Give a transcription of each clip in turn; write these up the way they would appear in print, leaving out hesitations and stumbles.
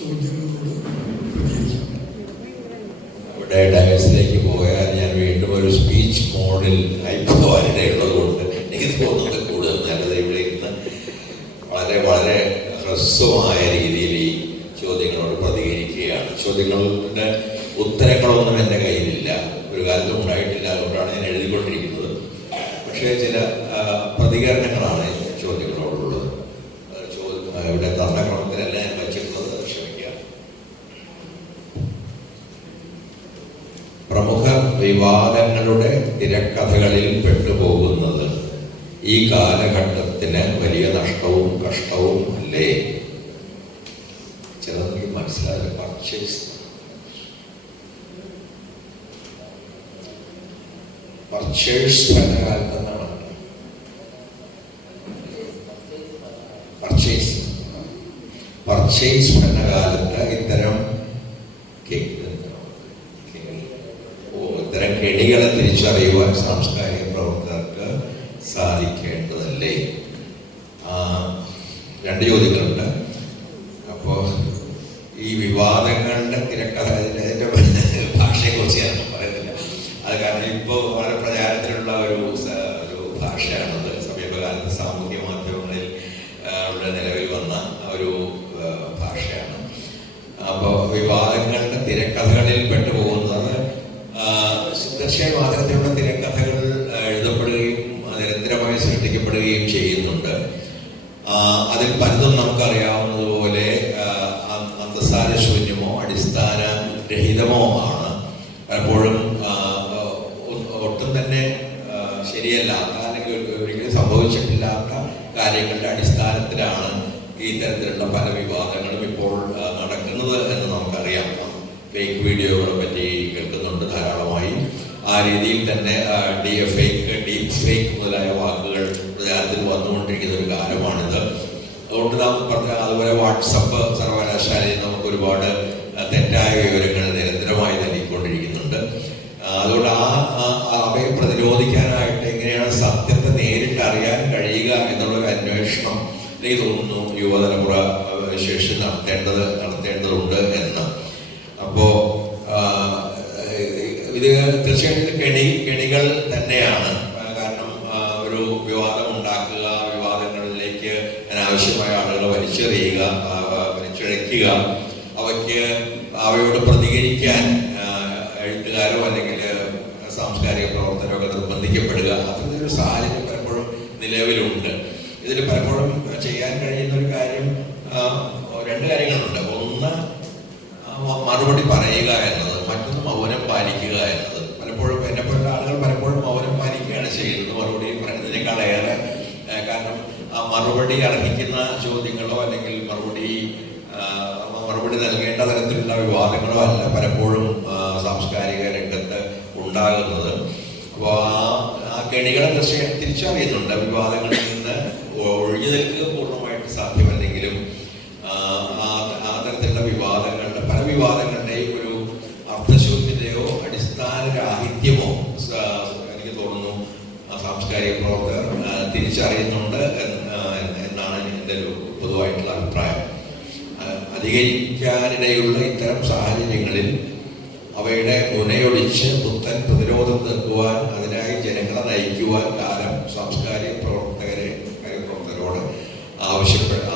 ചോദ്യങ്ങളോട് പ്രതികരിക്കും. ഇവിടെ ഡയസിലേക്ക് പോയാൽ ഞാൻ വീണ്ടും ഒരു സ്പീച്ച് മോഡിൽ ആയിപ്പോവാനിടയുള്ളത് കൊണ്ട് എനിക്ക് തോന്നുന്നത് കൂടുതൽ നല്ലത് ഇവിടെ ഇന്ന് വളരെ വളരെ ഹ്രസ്വമായ രീതിയിൽ ഈ ചോദ്യങ്ങളോട് പ്രതികരിക്കുകയാണ്. ചോദ്യങ്ങളുടെ ഉത്തരങ്ങളൊന്നും എൻ്റെ കയ്യിലില്ല, ഒരു കാലത്തും ഉണ്ടായിട്ടില്ല, അതുകൊണ്ടാണ് ഞാൻ എഴുതിക്കൊണ്ടിരിക്കുന്നത്. പക്ഷേ ചില പ്രതികരണങ്ങളാണ് ചോദ്യങ്ങളോടുള്ളത്. ഇവിടെ തന്ന ക്രമത്തിലല്ല ഞാൻ വച്ചിട്ടുള്ളത്, ക്ഷമിക്കുക. പ്രമുഖ വിവാദങ്ങളുടെ തിരക്കഥകളിൽ പെട്ടുപോകുന്നത് ഈ കാലഘട്ടത്തിന് വലിയ നഷ്ടവും കഷ്ടവും അല്ലേ? ചിലർക്ക് മനസ്സിലാവില്ല. പർച്ചേഴ്സ് ഭരണകാലത്ത് എന്നാണ് പർച്ചേസ് ഭരണകാലത്ത് ഇത്തരം കെണികളെ തിരിച്ചറിയുവാൻ സാംസ്കാരിക പ്രവർത്തകർക്ക് സാധിക്കേണ്ടതല്ലേ? രണ്ട് ചോദ്യങ്ങളുണ്ട്. അപ്പോൾ ഈ വിവാദങ്ങളുടെ തിരക്കഥ അതിൻ്റെ ഭാഷയെക്കുറിച്ച് ഞാൻ പറയുന്നില്ല. അത് കാരണം ഇപ്പോൾ വളരെ പ്രചാരത്തിലുള്ള ഒരു ഭാഷയാണത്. സമീപകാലത്ത് സാമൂഹ്യ മാധ്യമങ്ങളിൽ നിലവിൽ വന്ന ഒരു ഭാഷയാണ്. അപ്പോൾ വിവാദങ്ങളുടെ തിരക്കഥകളിൽ പെട്ടുപോകുന്നത് തീർച്ചയായും അത്തരത്തിലുള്ള തിരക്കഥകൾ എഴുതപ്പെടുകയും നിരന്തരമായി സൃഷ്ടിക്കപ്പെടുകയും ചെയ്യുന്നുണ്ട്. അതിൽ പലതും നമുക്കറിയാവുന്നതുപോലെ അന്തസാരശൂന്യമോ അടിസ്ഥാന രഹിതമോ ആണ്. പലപ്പോഴും ഒട്ടും തന്നെ ശരിയല്ലാത്ത അല്ലെങ്കിൽ ഒരിക്കലും സംഭവിച്ചിട്ടില്ലാത്ത കാര്യങ്ങളുടെ അടിസ്ഥാനത്തിലാണ് ഈ തരത്തിലുള്ള പല വിവാദങ്ങളും ഇപ്പോൾ നടക്കുന്നത് എന്ന് നമുക്കറിയാം. ഫേക്ക് വീഡിയോകളെ പറ്റി കേൾക്കുന്നുണ്ട് ധാരാളമായി. ആ രീതിയിൽ തന്നെ ഡീപ് ഫേക്ക് മുതലായ വാക്കുകൾ പ്രചാരത്തിൽ വന്നുകൊണ്ടിരിക്കുന്ന ഒരു കാലമാണിത്. അതുകൊണ്ട് നാം പറഞ്ഞ അതുപോലെ വാട്സപ്പ് സർവകലാശാലയിൽ നമുക്ക് ഒരുപാട് തെറ്റായ വിവരങ്ങൾ നിരന്തരമായി നൽകിക്കൊണ്ടിരിക്കുന്നുണ്ട്. അതുകൊണ്ട് അവയെ പ്രതിരോധിക്കാനായിട്ട് എങ്ങനെയാണ് സത്യത്തെ നേരിട്ട് അറിയാൻ കഴിയുക എന്നുള്ളൊരു അന്വേഷണം എനിക്ക് തോന്നുന്നു യുവതലമുറ ശേഷി നടത്തേണ്ടതുണ്ട് എന്ന്. അപ്പോൾ ഇത് തീർച്ചയായിട്ടും കെണികൾ തന്നെയാണ്. കാരണം ഒരു വിവാദം ഉണ്ടാക്കുക, വിവാദങ്ങളിലേക്ക് അനാവശ്യമായ ആളുകളെ വലിച്ചിഴയ്ക്കുക, അവയോട് പ്രതികരിക്കാൻ എഴുത്തുകാരോ അല്ലെങ്കിൽ സാംസ്കാരിക പ്രവർത്തകരോ ഒക്കെ നിർബന്ധിക്കപ്പെടുക, അത്തരത്തിലൊരു സാഹചര്യം പലപ്പോഴും നിലവിലുണ്ട്. ഇതിൽ പലപ്പോഴും ചെയ്യാൻ കഴിയുന്ന ഒരു കാര്യം, രണ്ട് കാര്യങ്ങളുണ്ട്. ഒന്ന് മറുപടി പറയുക എന്നത്, മറ്റൊന്ന് മൗനം പാലിക്കുക എന്നത്. പലപ്പോഴും എന്നെപ്പോലുള്ള ആളുകൾ പലപ്പോഴും മൗനം പാലിക്കുകയാണ് ചെയ്യുന്നത് മറുപടി പറയുന്നതിനേക്കാളേറെ. കാരണം മറുപടി അർഹിക്കുന്ന ചോദ്യങ്ങളോ അല്ലെങ്കിൽ മറുപടി നൽകേണ്ട തരത്തിലുള്ള വിവാദങ്ങളോ അല്ല പലപ്പോഴും സാംസ്കാരിക രംഗത്ത് ഉണ്ടാകുന്നത്. അപ്പോൾ ആ കെണികളെ തീർച്ചയായും തിരിച്ചറിയുന്നുണ്ട്. വിവാദങ്ങളിൽ നിന്ന് ഒഴിഞ്ഞു നിൽക്കുക പൂർണ്ണമായിട്ട് സാധ്യമല്ലെങ്കിലും ആ തരത്തിലുള്ള പല വിവാദങ്ങളുടെയും ഒരു അർത്ഥശൂന്യതയോ അടിസ്ഥാന രാഹിത്യമോ എനിക്ക് തോന്നുന്നു സാംസ്കാരിക പ്രവർത്തകർ തിരിച്ചറിയുന്നുണ്ട് എന്നാണ് എൻ്റെ ഒരു പൊതുവായിട്ടുള്ള അഭിപ്രായം. അധികരിക്കാനിടയുള്ള ഇത്തരം സാഹചര്യങ്ങളിൽ അവയുടെ മുനയൊടിച്ച് പുത്തൻ പ്രതിരോധം തീർക്കുവാൻ, അതിനായി ജനങ്ങളെ നയിക്കുവാൻ കാലം സാംസ്കാരിക പ്രവർത്തകരോട്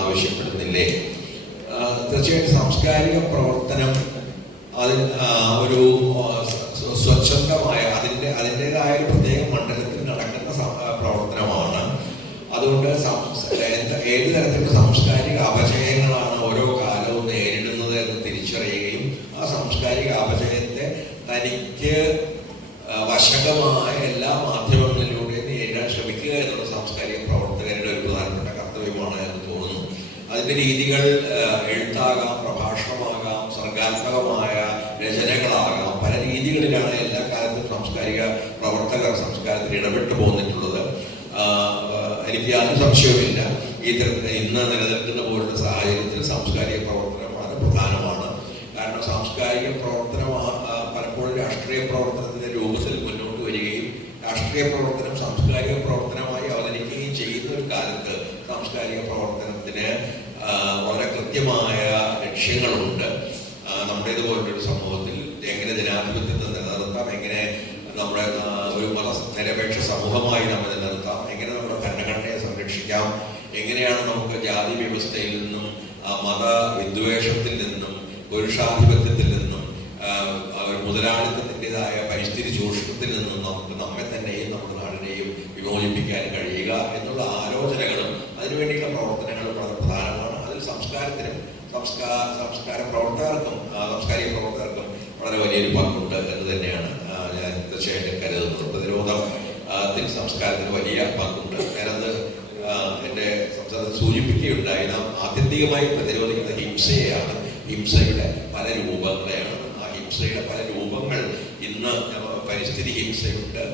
ആവശ്യപ്പെടുന്നില്ലേ? തീർച്ചയായിട്ടും സാംസ്കാരിക പ്രവർത്തനം ഒരു സ്വച്ഛന്തമായ അതിൻ്റെതായ ഒരു പ്രത്യേക മണ്ഡലത്തിൽ നടക്കുന്ന പ്രവർത്തനമാണ്. അതുകൊണ്ട് ഏത് തരത്തിലുള്ള സാംസ്കാരിക അപചയങ്ങളാണ് ഓരോ കാലവും നേരിടുന്നത് എന്ന് തിരിച്ചറിയുകയും ആ സാംസ്കാരിക അപചയത്തെ തനിക്ക് വശകമായ എല്ലാ മാധ്യമങ്ങളിലൂടെയും നേരിടാൻ ശ്രമിക്കുക എന്നുള്ള സാംസ്കാരിക പ്രവർത്തകരുടെ ഒരു പ്രധാനപ്പെട്ട കർത്തവ്യമാണ് എന്ന് തോന്നുന്നു. അതിൻ്റെ രീതികൾ എഴുത്താകാം, പ്രഭാഷണമാകാം, സർഗാത്മകമായ രചനകളാകാം. പല രീതികളിലാണ് എല്ലാ കാലത്തും സാംസ്കാരിക പ്രവർത്തകർ സംസ്കാരത്തിൽ ഇടപെട്ടു പോന്നിട്ടുള്ളത്. എനിക്ക് യാതൊരു സംശയവുമില്ല ഇന്ന് നിലനിൽക്കുന്ന പോലുള്ള സാഹചര്യത്തിൽ സാംസ്കാരിക പ്രവർത്തനം വളരെ പ്രധാനമാണ്. കാരണം സാംസ്കാരിക പ്രവർത്തനം പലപ്പോഴും രാഷ്ട്രീയ പ്രവർത്തനത്തിന്റെ രൂപത്തിൽ മുന്നോട്ട് വരികയും രാഷ്ട്രീയ പ്രവർത്തനം സാംസ്കാരിക പ്രവർത്തനമായി അവതരിക്കുകയും ചെയ്യുന്ന ഒരു കാലത്ത് സാംസ്കാരിക പ്രവർത്തനത്തിന് വളരെ കൃത്യമായ ലക്ഷ്യങ്ങളുണ്ട്. നമ്മുടേതുപോലൊരു സമൂഹത്തിൽ എങ്ങനെ ജനാധിപത്യത്തെ നിലനിർത്താം, എങ്ങനെ നമ്മുടെ ഒരു മതനിരപേക്ഷ സമൂഹമായി നമ്മൾ നിലനിർത്താം, എങ്ങനെ നമ്മുടെ ഭരണഘടനയെ സംരക്ഷിക്കാം, എങ്ങനെയാണ് നമുക്ക് ജാതി വ്യവസ്ഥയിൽ നിന്നും മതവിദ്വേഷത്തിൽ നിന്നും പുരുഷാധിപത്യത്തിൽ നിന്നും മുതലാളിത്തത്തിൻ്റെതായ പരിസ്ഥിതി ചൂഷണത്തിൽ നിന്നും നമുക്ക് നമ്മെ തന്നെയും നമ്മുടെ നാടിനെയും വിമോചിപ്പിക്കാൻ കഴിയുക എന്നുള്ള ആലോചനകളും അതിനുവേണ്ടിയുള്ള പ്രവർത്തനങ്ങളും വളരെ പ്രധാനമാണ്. അതിൽ സംസ്കാരത്തിനും സംസ്കാരിക പ്രവർത്തകർക്കും വളരെ വലിയൊരു പങ്കുണ്ട് എന്ന് തന്നെയാണ് ഞാൻ തീർച്ചയായിട്ടും കരുതുന്നത്. പ്രതിരോധത്തിൽ സംസ്കാരത്തിന് വലിയ പങ്കുണ്ട്. ഞാനത് എൻ്റെ സംസാരത്തിൽ സൂചിപ്പിക്കുകയുണ്ടായി. നാം ആത്യന്തികമായി പ്രതിരോധിക്കുന്ന ഹിംസയെയാണ്, ഹിംസയുടെ പല രൂപങ്ങളെയാണ്. ആ ഹിംസയുടെ പല രൂപങ്ങൾ ഇന്ന് പരിസ്ഥിതി ഹിംസയുണ്ട്,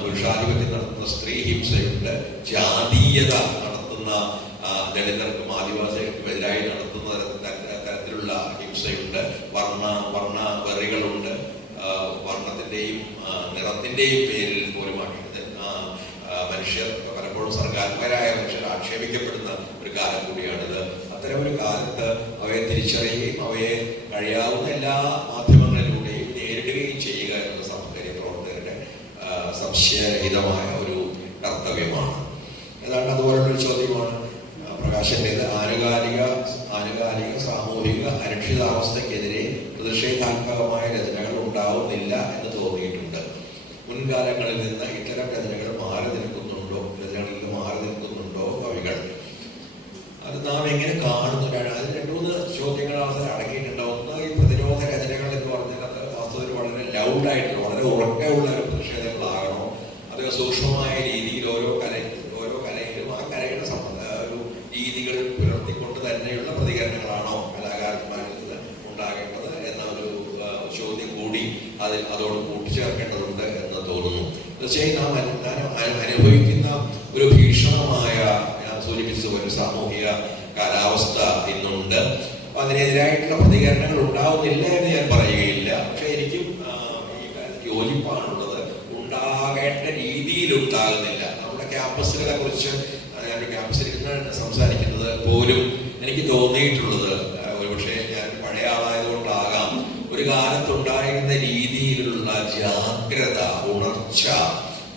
പുരുഷാധിപത്യം നടത്തുന്ന സ്ത്രീ ഹിംസയുണ്ട്, ജാതീയത നടത്തുന്ന ദളിതർക്കും ആദിവാസികൾക്കും എതിരായി നടത്തുന്ന തരത്തിലുള്ള ഹിംസയുണ്ട്, വർണ്ണ വെറികളുണ്ട്, വർണ്ണത്തിൻ്റെയും നിറത്തിൻ്റെയും പേരിൽ പോലും മനുഷ്യർ പലപ്പോഴും സർക്കാർമാരായ മനുഷ്യർ ആക്ഷേപിക്കപ്പെടുന്ന ഒരു കാലം കൂടിയാണിത്. അത്തരമൊരു കാലത്ത് അവയെ തിരിച്ചറിയുകയും അവയെ കഴിയാവുന്ന എല്ലാ മാധ്യമങ്ങളിലൂടെയും നേരിടുകയും ചെയ്യുക എന്നത് സാംസ്കാരിക പ്രവർത്തകരുടെ സംശയരഹിതമായ ഒരു കർത്തവ്യമാണ്. ഏതാണ്ട് അതുപോലുള്ളൊരു ചോദ്യമാണ് പ്രകാശൻ്റേത്. ആനുകാലിക സാമൂഹിക അരക്ഷിതാവസ്ഥയ്ക്കെതിരെ പ്രതിഷേധാത്മകമായ രചനകൾ ഉണ്ടാവുന്നില്ല എന്ന് തോന്നിയിട്ടുണ്ട്. മുൻകാലങ്ങളിൽ നിന്ന് ഇത്തരം രചനകളിൽ മാറി നിൽക്കുന്നുണ്ടോ കവികൾ? അത് നാം എങ്ങനെ കാണുന്നു? അതിൽ 2-3 ചോദ്യങ്ങൾ അവസരം അടങ്ങിയിട്ടുണ്ടോ. ഒന്ന്, ഈ പ്രതിരോധ രചനകൾ എന്ന് പറഞ്ഞാൽ അത് വാസ്തവത്തിൽ വളരെ ലൗഡായിട്ടുള്ള, വളരെ ഉറക്കെയുള്ള ഒരു പ്രതിഷേധങ്ങളാകണോ, അത് സൂക്ഷ്മമായ രീതിയിൽ ഓരോ കലയിലും ആ കലയുടെ ഒരു രീതികൾ പുലർത്തിക്കൊണ്ട് തന്നെയുള്ള പ്രതികരണങ്ങളാണോ കലാകാരന്മാരിൽ നിന്ന് ഉണ്ടാകേണ്ടത് എന്ന ഒരു ചോദ്യം കൂടി അതോട് കൂട്ടിച്ചേർക്കേണ്ടതുണ്ട് എന്ന് തോന്നുന്നു. തീർച്ചയായും നാം അനുഭവിക്കുന്ന ഒരു ഭീഷണമായ, ഞാൻ സൂചിപ്പിച്ചതുപോലെ സാമൂഹിക കാലാവസ്ഥ ഇന്നുണ്ട്. അപ്പൊ അതിനെതിരായിട്ടുള്ള പ്രതികരണങ്ങൾ ഉണ്ടാവുന്നില്ല എന്ന് ഞാൻ പറയുകയില്ല. പക്ഷെ എനിക്കും ഈ കാര്യത്തിൽ യോജിപ്പാണുള്ളത്. ഉണ്ടാകേണ്ട രീതിയിൽ ഉണ്ടാകുന്നില്ല. നമ്മുടെ ക്യാമ്പസുകളെ കുറിച്ച് ഞാനൊരു ക്യാമ്പസിലിരുന്ന് സംസാരിക്കുന്നത് പോലും എനിക്ക് തോന്നിയിട്ടുള്ളത്, ഒരുപക്ഷെ ഞാൻ പഴയ ആളായതുകൊണ്ടാകാം, ഒരു കാലത്തുണ്ടായിരുന്ന രീതിയിലുള്ള ജാഗ്രത, ഉണർച്ച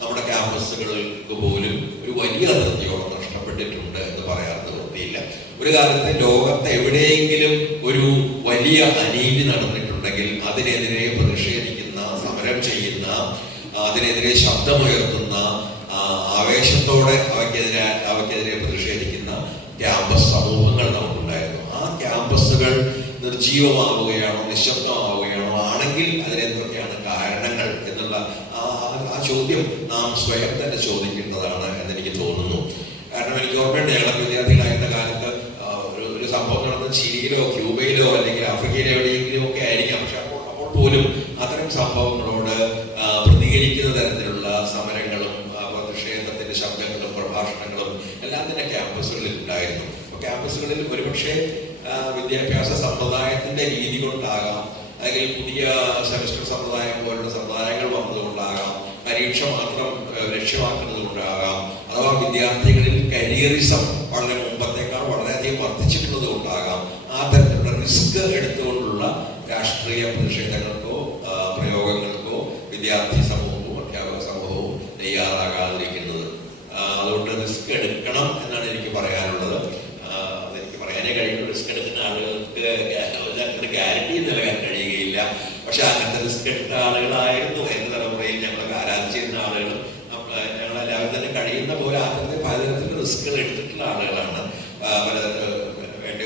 നമ്മുടെ ക്യാമ്പസുകൾക്ക് പോലും ഒരു വലിയ അതിർത്തിയോളം നഷ്ടപ്പെട്ടിട്ടുണ്ട് എന്ന് പറയാൻ നിവൃത്തിയില്ല. ഒരു കാലത്ത് ലോകത്ത് എവിടെയെങ്കിലും ഒരു വലിയ അനീതി നടന്നിട്ടുണ്ടെങ്കിൽ അതിനെതിരെ പ്രതിഷേധിക്കുന്ന, സമരം ചെയ്യുന്ന, അതിനെതിരെ ശബ്ദമുയർത്തുന്ന, ആവേശത്തോടെ അവയ്ക്കെതിരെ പ്രതിഷേധിക്കുന്ന ക്യാമ്പസ് സമൂഹങ്ങൾ നമുക്കുണ്ടായിരുന്നു. ആ ക്യാമ്പസുകൾ നിർജീവമാവുകയാണോ, നിശബ്ദമാവുകയാണോ? ആണെങ്കിൽ അതിനെന്തൊക്കെയാണ് കാരണങ്ങൾ എന്നുള്ള ആ ചോദ്യം നാം സ്വയം തന്നെ ചോദിക്കേണ്ടതാണ് എന്നെനിക്ക് തോന്നുന്നു. കാരണം എനിക്ക് ഓർമ്മയുണ്ട്, ഞങ്ങളൊക്കെ വിദ്യാർത്ഥികളായിരുന്ന കാലത്ത് ഒരു സംഭവം നടന്നത് ചിലിയിലോ ക്യൂബയിലോ അല്ലെങ്കിൽ ആഫ്രിക്കയിലോ എവിടെയെങ്കിലും ഒക്കെ ആയിരിക്കാം. പക്ഷെ അപ്പോൾ പോലും അത്തരം സംഭവങ്ങളോട് പ്രതികരിക്കുന്ന തരത്തിലുള്ള സമരങ്ങളും പ്രതിഷേധത്തിന്റെ ശബ്ദങ്ങളും പ്രഭാഷണങ്ങളും എല്ലാം തന്നെ ക്യാമ്പസുകളിൽ ഉണ്ടായിരുന്നു. അപ്പോൾ ക്യാമ്പസുകളിൽ ഒരുപക്ഷെ വിദ്യാഭ്യാസ സമ്പ്രദായത്തിന്റെ രീതി കൊണ്ടാകാം, അല്ലെങ്കിൽ പുതിയ സെമസ്റ്റർ സമ്പ്രദായം പോലുള്ള സമ്പ്രദായങ്ങൾ വന്നതുകൊണ്ടാകാം, പരീക്ഷ മാത്രം ലക്ഷ്യമാക്കുന്നത് കൊണ്ടാകാം, അഥവാ വിദ്യാർത്ഥികളിൽ കരിയറിസം വളരെ മുമ്പത്തേക്കാൾ വളരെയധികം വർദ്ധിച്ചിട്ടുള്ളത് കൊണ്ടാകാം, ആ തരത്തിലുള്ള റിസ്ക് എടുത്തുകൊണ്ടുള്ള രാഷ്ട്രീയ പ്രതിഷേധങ്ങൾക്കോ പ്രയോഗങ്ങൾക്കോ വിദ്യാർത്ഥി സമൂഹവും അധ്യാപക സമൂഹവും തയ്യാറാകാതിരിക്കുന്നത്. അതുകൊണ്ട് റിസ്ക് എടുക്കണം എന്നാണ് എനിക്ക് പറയാനുള്ളത്. അതെനിക്ക് പറയാനേ കഴിയുള്ളൂ. റിസ്ക് എടുക്കുന്ന ആളുകൾക്ക് ഗ്യാരണ്ടി നൽകാൻ കഴിയുകയില്ല. പക്ഷെ അങ്ങനത്തെ റിസ്ക് എടുത്ത ആളുകളായിരുന്നു എന്റെ തലമുറയിൽ ഞങ്ങളൊക്കെ ആരാധിച്ചിരുന്ന ആളുകൾ. ഞങ്ങളെല്ലാവരും തന്നെ കഴിയുന്ന പോലെ ആദ്യത്തെ പലതരത്തിലുള്ള റിസ്കുകൾ എടുത്തിട്ടുള്ള ആളുകളാണ്. വേണ്ടി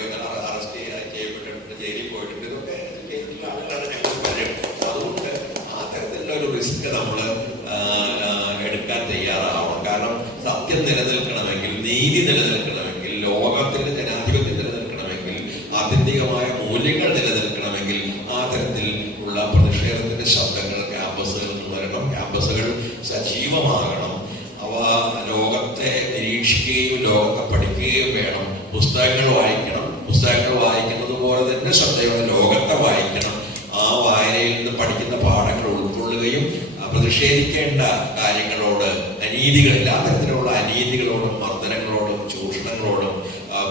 അറസ്റ്റ് ചെയ്യപ്പെട്ടിട്ടുണ്ട്, ജയിലിൽ പോയിട്ടുണ്ട്, ഇതൊക്കെ ചെയ്തിട്ടുള്ള ആളുകളാണ് ഞങ്ങൾ പലരും. അതുകൊണ്ട് ആ തരത്തിലുള്ള ഒരു റിസ്ക് നമ്മൾ എടുക്കാൻ തയ്യാറാവണം. കാരണം സത്യം നിലനിൽക്കണമെങ്കിൽ, നീതി നിലനിൽക്കണമെങ്കിൽ, ലോകത്തിന്റെ ജനാധിപത്യം നിലനിൽക്കണമെങ്കിൽ, ആത്യന്തികമായ മൂല്യങ്ങൾ നിലനിൽക്കണമെങ്കിൽ ആ തരത്തിൽ ഉള്ള പ്രതിഷേധത്തിന്റെ ശബ്ദങ്ങൾ ക്യാമ്പസുകളിൽ നിന്ന് വരണം. ക്യാമ്പസുകൾ സജീവമാകണം. അവ ലോകത്തെ നിരീക്ഷിക്കുകയും ലോകത്തെ പഠിക്കുകയും വേണം. പുസ്തകങ്ങൾ വായിക്കണം. പുസ്തകങ്ങൾ വായിക്കുന്നത് പോലെ തന്നെ ശ്രദ്ധയോടെ ലോകത്തെ വായിക്കണം. ആ വായനയിൽ നിന്ന് പഠിക്കുന്ന പാഠങ്ങൾ ഉൾക്കൊള്ളുകയും പ്രതിഷേധിക്കേണ്ട കാര്യങ്ങളോട്, അനീതികളിൽ ആ തരത്തിലുള്ള അനീതികളോടും മർദ്ദനങ്ങളോടും ചൂഷണങ്ങളോടും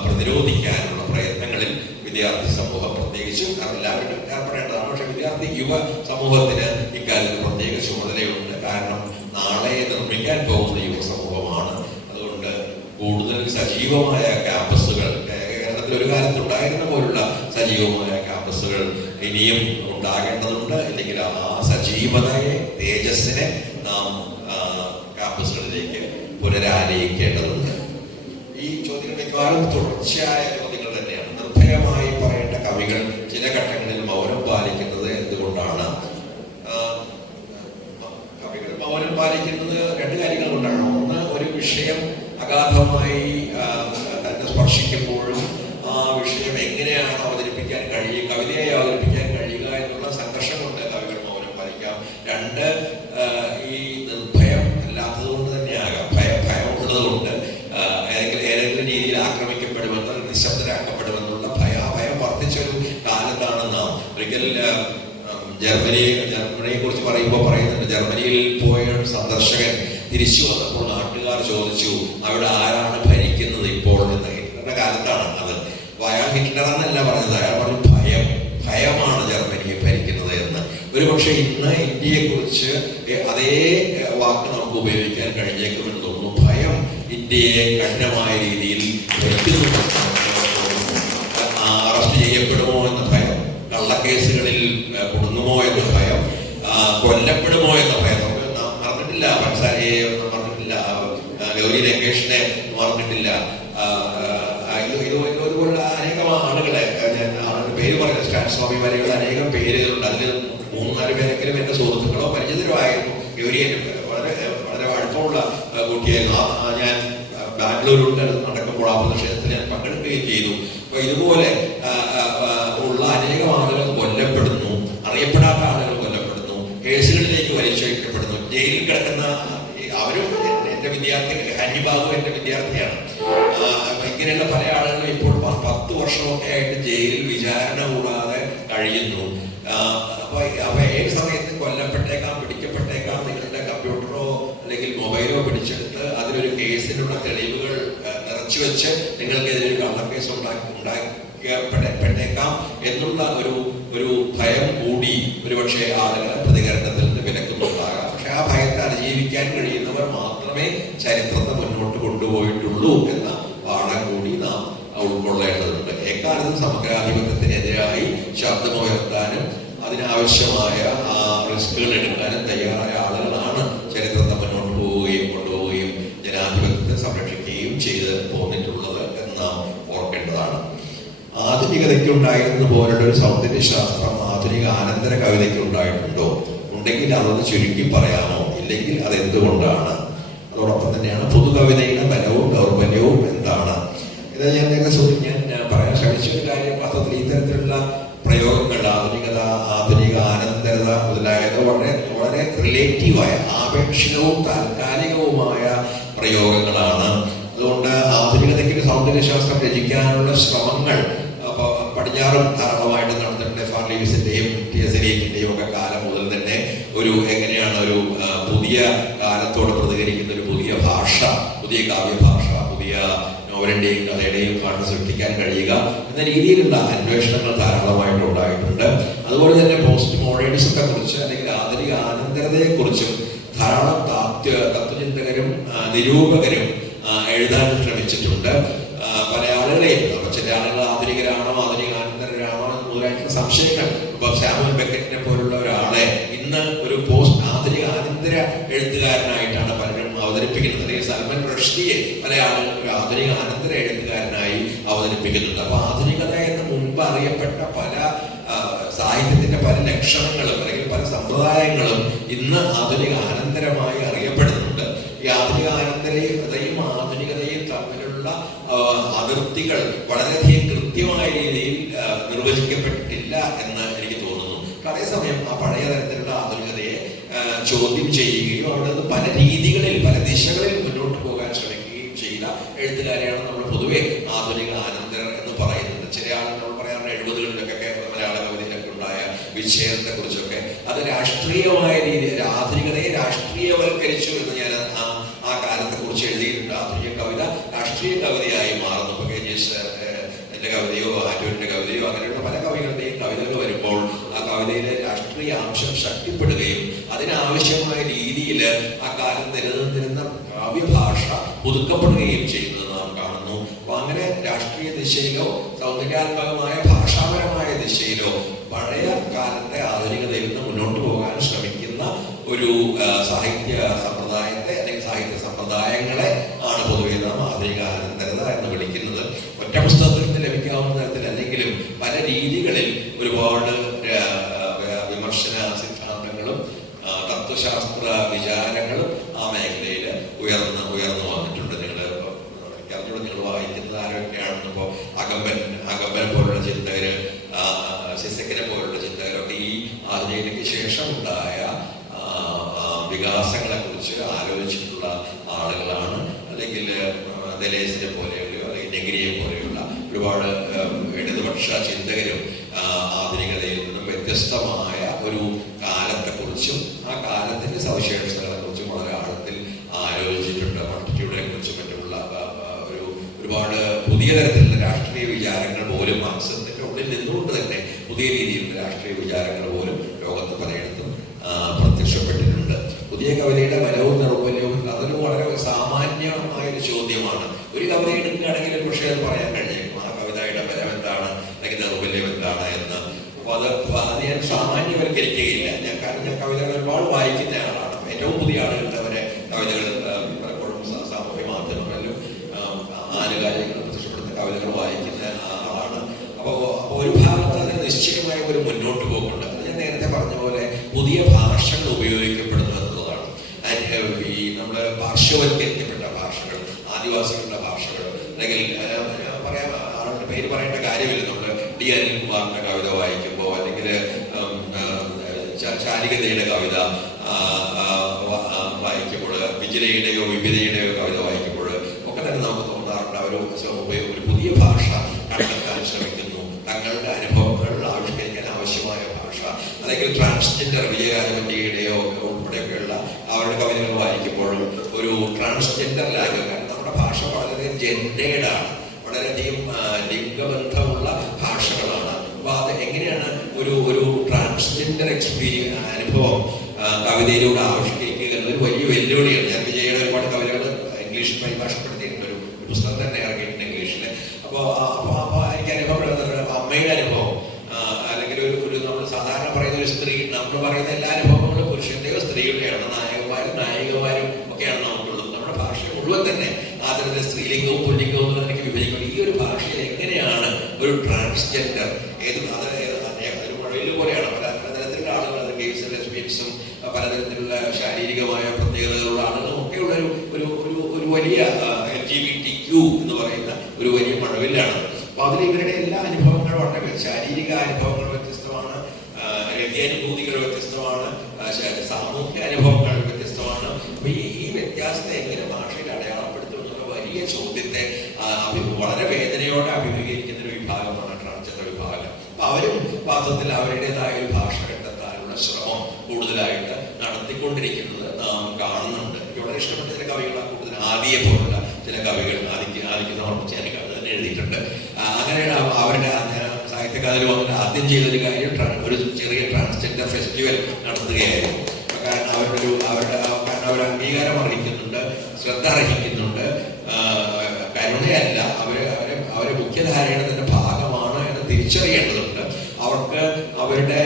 പ്രതിരോധിക്കാനുള്ള പ്രയത്നങ്ങളിൽ വിദ്യാർത്ഥി സമൂഹം സമൂഹം പ്രത്യേകിച്ചും, കാരണം എല്ലാവരും ഏർപ്പെടേണ്ടതാണ്. പക്ഷെ വിദ്യാർത്ഥി യുവ സമൂഹത്തിന് ഇക്കാര്യത്തിൽ പ്രത്യേക ചുമതലയുണ്ട്. കാരണം നാളെ നിർമ്മിക്കാൻ പോകുന്ന യുവ സമൂഹമാണ്. അതുകൊണ്ട് കൂടുതൽ സജീവമായ ക്യാമ്പസുകൾ, കേരളത്തിൽ ഒരു കാലത്ത് ഉണ്ടായിരുന്ന പോലുള്ള സജീവമായ ക്യാമ്പസുകൾ ഇനിയും ഉണ്ടാകേണ്ടതുണ്ട്. അല്ലെങ്കിൽ ആ സജീവതയെ, തേജസ്സിനെ നാം ക്യാമ്പസുകളിലേക്ക് പുനരാനയിക്കേണ്ടതുണ്ട്. ഈ ചോദ്യങ്ങൾ മിക്കവാറും തുടർച്ചയായ ചോദ്യങ്ങൾ തന്നെയാണ്. നിർഭയമായി പറയേണ്ട കവികൾ ചില ഘട്ടങ്ങളിൽ മൗനം പാലിക്കുന്നത് എന്തുകൊണ്ടാണ്? കവികൾ മൗനം പാലിക്കുന്നത് രണ്ട് കാര്യങ്ങൾ കൊണ്ടാണ്. ഒന്ന്, ഒരു വിഷയം അഗാധമായി തന്നെ സ്പർശിക്കുമ്പോഴും ആ വിഷയം എങ്ങനെയാണ് അവതരിപ്പിക്കാൻ കഴിയുക, കവിതയായി അവതരിപ്പിക്കാൻ കഴിയുക എന്നുള്ള സംഘർഷം കൊണ്ട് കവികൾ മൗനം പാലിക്കാം. രണ്ട്, ഈ നിർഭയം അല്ലാത്തത് കൊണ്ട് തന്നെയാകാം. ഭയം ഉള്ളതുകൊണ്ട് ഏതെങ്കിലും രീതിയിൽ ആക്രമിക്കപ്പെടുമെന്ന്, നിശബ്ദരാക്കപ്പെടുമെന്നുള്ള ഭയം വർദ്ധിച്ചൊരു കാലത്താണ് നാം. ഒരിക്കൽ ജർമ്മനിയെ കുറിച്ച് പറയുന്നുണ്ട്, ജർമ്മനിയിൽ പോയ സന്ദർശകൻ തിരിച്ചു വന്നപ്പോൾ നാട്ടുകാർ ചോദിച്ചു, അവിടെ ആരാണ് ഭരിക്കുന്നത് ഇപ്പോൾ എന്ന്. ഹിറ്റ്ലറുടെ കാലത്താണ് അത്. അയാൾ ഹിറ്റ്ലർ എന്നല്ല പറഞ്ഞത്, അയാൾ പറഞ്ഞു ഭയമാണ് ജർമ്മനിയെ ഭരിക്കുന്നത് എന്ന്. ഒരുപക്ഷെ ഇന്ന് ഇന്ത്യയെ കുറിച്ച് അതേ വാക്ക് നമുക്ക് ഉപയോഗിക്കാൻ കഴിഞ്ഞേക്കുമെന്ന് തോന്നുന്നു. ഭയം ഇന്ത്യയെ കഠിനമായ രീതിയിൽ ഭരിക്കുന്നു. അറസ്റ്റ് ചെയ്യപ്പെടുമോ എന്ന ഭയം, കള്ളക്കേസുകളിൽ കുടുങ്ങുമോ എന്ന ഭയം, കൊല്ലപ്പെടുമോ എന്ന ഭയം. നാം മറന്നിട്ടില്ല പൻസാരിയെ ഒന്നും മറന്നിട്ടില്ല, ഗൗരി ലങ്കേഷിനെ മറന്നിട്ടില്ല. ഇതുപോലുള്ള അനേകം ആളുകളെ, ഞാൻ ആളുടെ പേര് പറയുന്നത്, സ്റ്റാൻ സ്വാമി വരെയുള്ള അനേകം പേരുകളുണ്ട്. അതിൽ 3-4 പേരെങ്കിലും എന്റെ സുഹൃത്തുക്കളോ പരിചിതരോ ആയിരുന്നു. ഗൗരിയെ വളരെ വളരെ അടുപ്പമുള്ള കുട്ടിയായിരുന്നു. ഞാൻ ബാംഗ്ലൂരിൽ നടക്കുമ്പോൾ ആ പ്രതിഷേധത്തിൽ ഞാൻ പങ്കെടുക്കുകയും ചെയ്തു. അപ്പൊ ഇതുപോലെ ഉള്ള അനേകം ആളുകൾ കൊല്ലപ്പെടുന്നു, അറിയപ്പെടാത്ത ആളുകൾ കൊല്ലപ്പെടുന്നു, കേസുകളിലേക്ക് വലിച്ചഴിക്കപ്പെടുന്നു, ജയിലിൽ കിടക്കുന്ന അവരും എന്റെ വിദ്യാർത്ഥി, ഹനിബാബു എന്റെ വിദ്യാർത്ഥിയാണ്. ഇങ്ങനെയുള്ള പല ആളുകളും ഇപ്പോൾ 10 വർഷമൊക്കെ ആയിട്ട് ജയിലിൽ വിചാരണ കൂടാതെ കഴിയുന്നു. അപ്പൊ ഏത് സമയത്ത് കൊല്ലപ്പെട്ടേക്കാം, പിടിക്കപ്പെട്ടേക്കാം. നിങ്ങളുടെ കമ്പ്യൂട്ടറോ അല്ലെങ്കിൽ മൊബൈലോ പിടിച്ചെടുത്ത് അതിലൊരു കേസിനുള്ള തെളിവുകൾ നിറച്ചു വെച്ച് നിങ്ങൾക്കെതിരെ ഒരു കള്ളക്കേസ് ഉണ്ടാക്കപ്പെട്ടേക്കാം എന്നുള്ള ഒരു ഭയം കൂടി ഒരുപക്ഷെ ആളുകളെ പ്രതികരണത്തിൽ നിന്ന് വിലക്കുന്നുണ്ടാകാം. പക്ഷെ ആ ഭയത്തെ അതിജീവിക്കാൻ കഴിയുന്നവർ മാത്രമേ ചരിത്രത്തെ മുന്നോട്ട് കൊണ്ടുപോയിട്ടുള്ളൂ എന്ന പാഠം കൂടി നാം ഉൾക്കൊള്ളേണ്ടതുണ്ട്. എക്കാലത്തും സമഗ്രാധിപത്യത്തിനെതിരായി ശബ്ദമുയർത്താനും അതിനാവശ്യമായ റിസ്കുകൾ എടുക്കാനും തയ്യാറായ ആളുകളാണ് ചരിത്രത്തെ മുന്നോട്ട് കൊണ്ടുപോവുകയും ജനാധിപത്യത്തെ സംരക്ഷിക്കുകയും ചെയ്ത് പോന്നിട്ടുള്ളത് എന്ന് നാം ഓർക്കേണ്ടതാണ്. ആധുനികതയ്ക്ക് ഉണ്ടായിരുന്നത് പോലുള്ള ഒരു സൗന്ദര്യശാസ്ത്രം ആധുനിക ആനന്തര കവിതയ്ക്ക് ഉണ്ടായിട്ടുണ്ടോ? ഉണ്ടെങ്കിൽ അതൊന്ന് ചുരുക്കി പറയാമോ? ഇല്ലെങ്കിൽ അതെന്തുകൊണ്ടാണ്? അതോടൊപ്പം തന്നെയാണ് പുതുകവിതയുടെ ബലവും ദൗർബല്യവും എന്താണ്? ഇത് ഞാൻ പറയാൻ ശ്രമിച്ചൊരു കാര്യം, വാസ്തവത്തിൽ ഇത്തരത്തിലുള്ള പ്രയോഗങ്ങൾ ആധുനിക ആനന്തരത മുതലായത് വളരെ വളരെ റിലേറ്റീവായ, ആപേക്ഷികവും താൽക്കാലികവുമായ പ്രയോഗങ്ങളാണ്. അതുകൊണ്ട് ആധുനികതയ്ക്ക് സൗന്ദര്യശാസ്ത്രം രചിക്കാനുള്ള ശ്രമങ്ങൾ പടിഞ്ഞാറും ധാരാളമായിട്ട് നടന്നിട്ടുണ്ട്. ഫാർലീവ്സിന്റെയും ടി.എസ്. എലിയറ്റിന്റെയും ഒക്കെ കാലം മുതൽ തന്നെ എങ്ങനെയാണ് ഒരു പുതിയ കാലത്തോട് പ്രതികരിക്കുന്ന ഒരു പുതിയ ഭാഷ, പുതിയ കാവ്യഭാഷ, പുതിയ നോവലിന്റെയും കഥയുടെയും ഭാഷ സൃഷ്ടിക്കാൻ കഴിയുക എന്ന രീതിയിലുള്ള അന്വേഷണങ്ങൾ ധാരാളമായിട്ട് ഉണ്ടായിട്ടുണ്ട്. അതുപോലെ തന്നെ പോസ്റ്റ് മോഡേണിസത്തെ കുറിച്ച് അല്ലെങ്കിൽ ആധുനിക ആനന്തരതയെ കുറിച്ചും ധാരാളം തത്വചിന്തകരും നിരൂപകരും എഴുതാൻ ശ്രമിച്ചിട്ടുണ്ട്. പല ആളുകളെയും, ചില ആളുകൾ ആധുനികരാണോ ആധുനിക ആനന്തരരാണോ മുതലായിട്ടുള്ള സംശയങ്ങൾ. ഇപ്പൊ സാമുവൽ ബെക്കറ്റിനെ പോലുള്ള ഒരാളെ ഇന്ന് ഒരു പോസ്റ്റ് ആധുനിക ആനന്തര എഴുത്തുകാരനായിട്ടാണ് പലരും അവതരിപ്പിക്കുന്നത്. അല്ലെങ്കിൽ സൽമാൻ റഷ്ദിയെ പല ആളുകൾ ഒരു ആധുനിക ആനന്തര എഴുത്തുകാരനായി അവതരിപ്പിക്കുന്നുണ്ട്. അപ്പൊ ആധുനികത എന്ന് മുൻപ് അറിയപ്പെട്ട പല സാഹിത്യത്തിന്റെ പല ലക്ഷണങ്ങളും അല്ലെങ്കിൽ പല സമ്പ്രദായങ്ങളും ഇന്ന് ആധുനിക ആനന്തരമായി അറിയപ്പെടുന്നുണ്ട്. ഈ ആധുനിക ആനന്തരയും ആധുനികതയും തമ്മിലുള്ള അതിർത്തികൾ വളരെയധികം കൃത്യമായ രീതിയിൽ നിർവചിക്കപ്പെട്ടിട്ടില്ല എന്ന് എനിക്ക് തോന്നുന്നു. അതേസമയം ആ പഴയ തരത്തിലുള്ള ആധുനികതയെ ചോദ്യം ചെയ്യുകയും അവിടെ നിന്ന് പല രീതികളിൽ, പല ദിശകളിൽ മുന്നോട്ട് പോകാൻ ശ്രമിക്കുകയും ചെയ്ത എഴുത്തുകാരെയാണ് നമ്മൾ പൊതുവെ ആധുനിക ആനന്തരർ എന്ന് പറയുന്നത്. ചില ആളുകൾ നമ്മൾ പറയാറുണ്ട് 70കളിലൊക്കെ മലയാള കവിതയിലൊക്കെ ഉണ്ടായ വിച്ഛേദത്തെ കുറിച്ചൊക്കെ. അത് രാഷ്ട്രീയമായ രീതിയിൽ ആധുനികതയെ രാഷ്ട്രീയവൽക്കരിച്ചു എന്ന് ഞാൻ ആ കാലത്തെ കുറിച്ച് എഴുതിയിട്ടുണ്ട്. ആധുനിക കവിത രാഷ്ട്രീയ കവിതയായി മാറുന്നു. എന്റെ കവിതയോ ആറ്റൂരിന്റെ കവിതയോ അങ്ങനെയുള്ള പല കവികളുടെയും കവിതകൾ വരുമ്പോൾ ആ കവിതയിലെ രാഷ്ട്രീയ അംശം ശക്തിപ്പെടുകയും അതിനാവശ്യമായ രീതിയിൽ ആ കാലം നിലനിന്നിരുന്ന കാവ്യഭാഷ പുതുക്കപ്പെടുകയും ചെയ്യുന്നത് നാം കാണുന്നു. അപ്പൊ അങ്ങനെ രാഷ്ട്രീയ ദിശയിലോ സൗന്ദര്യാത്മകമായ ഭാഷാപരമായ ദിശയിലോ പഴയ കാലത്തെ ആധുനികതയിൽ നിന്ന് മുന്നോട്ട് പോകാൻ ശ്രമിക്കുന്ന ഒരു സാഹിത്യ സമ്പ്രദായത്തെ അല്ലെങ്കിൽ സാഹിത്യ സമ്പ്രദായങ്ങളെ ആണ് പൊതുവെ നാം ആധുനികാനന്തരത എന്ന് വിളിക്കുന്നത്. ഒറ്റ പുസ്തകത്തിൽ നിന്ന് ലഭിക്കാവുന്ന തരത്തിൽ അല്ലെങ്കിലും പല രീതികളിൽ ഒരുപാട് വിമർശന സിദ്ധാന്തങ്ങളും തത്വശാസ്ത്ര വിചാരങ്ങളും ആ മേഖലയിൽ ഉയർന്നു വന്നിട്ടുണ്ട്. നിങ്ങൾ വായിക്കുന്നത് ആരൊക്കെയാണെന്ന് ഇപ്പോൾ അകമ്പനെ പോലുള്ള ചിന്തകര്, സിസക്കിനെ പോലുള്ള ചിന്തകരൊക്കെ ഈ ആധുനികതയ്ക്ക് ശേഷം ഉണ്ടായ വികാസങ്ങളെ കുറിച്ച് ആലോചിച്ചിട്ടുള്ള ആളുകളാണ്. അല്ലെങ്കിൽ ദലേസിനെ പോലെയുള്ളയോ അല്ലെങ്കിൽ നെഗരിയെ പോലെയുള്ള ഒരുപാട് ഇടതുപക്ഷ ചിന്തകരും ആധുനികതയിൽ നിന്നും വ്യത്യസ്തമായ ഒരു കാലത്തെക്കുറിച്ചും ആ കാലത്തിന്റെ സവിശേഷതകളെ കുറിച്ചും വളരെ ആഴത്തിൽ ആലോചിച്ചിട്ടുണ്ട്. മട്ടിയുടെ കുറിച്ചും മറ്റുള്ള ഒരുപാട് പുതിയ തരത്തിലുള്ള രാഷ്ട്രീയ വിചാരങ്ങൾ പോലും മാർക്സിസത്തിന്റെ ഉള്ളിൽ നിന്നുകൊണ്ട് തന്നെ പുതിയ രീതിയിലുള്ള രാഷ്ട്രീയ വിചാരങ്ങൾ പോലും ലോകത്ത് പലയിടത്തും പ്രത്യക്ഷപ്പെട്ടിട്ടുണ്ട്. പുതിയ കവിതയുടെ ബലവും നിർവല്യവും അതൊരു വളരെ സാമാന്യമായ ഒരു ചോദ്യമാണ്. ഒരു കവിത എടുക്കുകയാണെങ്കിൽ ഒരു പക്ഷേ അത് പറയാൻ കഴിഞ്ഞേക്കും ആ കവിതയുടെ ബലം എന്താണ് അല്ലെങ്കിൽ നിർവല്യം എന്താണ് എന്ന്. അപ്പൊ അത് ഞാൻ സാമാന്യവൽക്കരിക്കുകയില്ല. ഞാൻ കവിതകൾ ഒരുപാട് വായിക്കുന്ന ആളാണ്. ഏറ്റവും പുതിയ ആളുകളുടെ വരെ കവിതകൾ പലപ്പോഴും സാമൂഹ്യ മാധ്യമങ്ങളിലും ആനുകാലികങ്ങൾ പ്രത്യക്ഷപ്പെടുന്ന കവിതകൾ വായിക്കുന്ന ആളാണ്. അപ്പോൾ ഒരു ഭാഗത്ത് അതിന് നിശ്ചയമായ ഒരു മുന്നോട്ട് പോക്കുണ്ട്. അത് ഞാൻ നേരത്തെ പറഞ്ഞ പോലെ പുതിയ ഭാഷകൾ ഉപയോഗിക്കപ്പെടുന്നു എന്നതാണ്. ഈ നമ്മുടെ പാർശ്വവൽക്കരിക്കപ്പെട്ട ഭാഷകൾ, ആദിവാസികളുടെ ഭാഷകൾ, അല്ലെങ്കിൽ പറയാൻ ആളുടെ പേര് പറയേണ്ട കാര്യമില്ല. നമ്മൾ ഡി അനിൽകുമാറിന്റെ കവിത വായിക്കുമ്പോൾ അല്ലെങ്കിൽ ചാലികതയുടെ കവിത വായിക്കുമ്പോൾ, വിജയയുടെയോ വിവിധയുടെയോ കവിത വായിക്കുമ്പോൾ ഒക്കെ തന്നെ നമുക്ക് തോന്നാറുണ്ട് ഒരു പുതിയ ഭാഷ കണ്ടെത്താൻ ശ്രമിക്കുന്നു. തങ്ങളുടെ അനുഭവങ്ങൾ ആവിഷ്കരിക്കാൻ ആവശ്യമായ ഭാഷ. അല്ലെങ്കിൽ ട്രാൻസ്ജെൻഡർ വിജയരാജവന്തിയുടെയോ ഉൾപ്പെടെയൊക്കെയുള്ള അവരുടെ കവിതകൾ വായിക്കുമ്പോഴും ഒരു ട്രാൻസ്ജെൻഡർ ലാംഗ്വേജ്, കാരണം നമ്മുടെ ഭാഷ വളരെ ജെൻഡേർഡാണ്, വളരെയധികം ലിംഗബന്ധമുള്ള ഭാഷകളാണ്. അപ്പൊ അത് എങ്ങനെയാണ് ഒരു ട്രാൻസ്ജെൻഡർ അനുഭവം കവിതയിലൂടെ ആവിഷ്കരിക്കുക എന്നൊരു വലിയ വെല്ലുവിളിയാണ്. ഞാൻ വിജയയുടെ ഒരുപാട് കവിതകൾ ഇംഗ്ലീഷിൽ പരിഭാഷപ്പെടുത്തിയിട്ടുണ്ട്. ഒരു പുസ്തകം തന്നെ ഇറങ്ങിയിട്ടുണ്ട് ഇംഗ്ലീഷിൽ. അപ്പോൾ എനിക്ക് അനുഭവപ്പെടുന്നത് അമ്മയുടെ അനുഭവം, അല്ലെങ്കിൽ ഒരു നമ്മൾ സാധാരണ പറയുന്ന ഒരു സ്ത്രീ, നമ്മൾ പറയുന്ന എല്ലാ അനുഭവങ്ങളും പുരുഷന്റെയോ സ്ത്രീയുടെയാണ്. നായികമാരും ഒക്കെയാണ് നമുക്കുള്ളത്. നമ്മുടെ ഭാഷ മുഴുവൻ തന്നെ ആദരത്തെ സ്ത്രീലിംഗവും പുല്ലിംഗവും എനിക്ക് വിഭജിക്കണം. ഈ ഒരു ഭാഷയിൽ എങ്ങനെയാണ് ഒരു ട്രാൻസ്ജെൻഡർ ഒരു മുഴയിൽ പോലെയാണ് പലതരത്തിലുള്ള ആളുകൾ, അത് ഗെയ്സും ലെസ്ബിയൻസും പലതരത്തിലുള്ള ശാരീരികമായ പ്രത്യേകതകളുള്ള ആളുകളും ഒക്കെയുള്ള ഒരു വലിയ LGBTQ എന്ന് പറയുന്ന ഒരു വലിയ മഴവില്ലാണ്. അപ്പൊ അതിൽ ഇവരുടെ എല്ലാ അനുഭവങ്ങളും ഉണ്ട്. ശാരീരിക അനുഭവങ്ങൾ വ്യത്യസ്തമാണ്, രമ്യാനുഭൂതികൾ വ്യത്യസ്തമാണ്, സാമൂഹ്യ അനുഭവങ്ങൾ വ്യത്യസ്തമാണ്. അപ്പൊ ഈ വ്യത്യാസത്തെ എങ്ങനെ ഭാഷയിൽ അടയാളപ്പെടുത്തും എന്നുള്ള വലിയ ചോദ്യത്തെ വളരെ വേദനയോടെ അഭിമുഖീകരിക്കുന്ന ഒരു വിഭാഗമാണ് ട്രാൻസ്ജെൻഡർ വിഭാഗം. അപ്പൊ അവരും വാസ്തവത്തിൽ അവരുടേതായ ഒരു ഭാഷ കണ്ടെത്താനുള്ള ശ്രമം കൂടുതലായിട്ട് നടത്തിക്കൊണ്ടിരിക്കുന്നത് നാം കാണുന്നുണ്ട്. എനിക്ക് വളരെ ഇഷ്ടപ്പെട്ട ചില കവികളാണ് കൂടുതൽ ആദിയെ പോലുള്ള ചില കവികൾ, ആദിക്ക് സമർപ്പിച്ച് ഞാൻ കവിത തന്നെ എഴുതിയിട്ടുണ്ട്. അങ്ങനെ അവരുടെ സാഹിത്യകാരിൽ വന്നിട്ട് ആദ്യം ചെയ്തൊരു കാര്യം ഒരു ചെറിയ ട്രാൻസ്ജെൻഡർ ഫെസ്റ്റിവൽ നടത്തുകയായിരുന്നു. കാരണം അവർ അംഗീകാരം അർഹിക്കുന്നുണ്ട്, ശ്രദ്ധ അർഹിക്കുന്നുണ്ട്. കരുണയല്ല, അവരെ മുഖ്യധാരയുടെ തന്നെ ഭാഗമാണ് എന്ന് തിരിച്ചറിയേണ്ടതുണ്ട്. അവർക്ക് അവരുടെ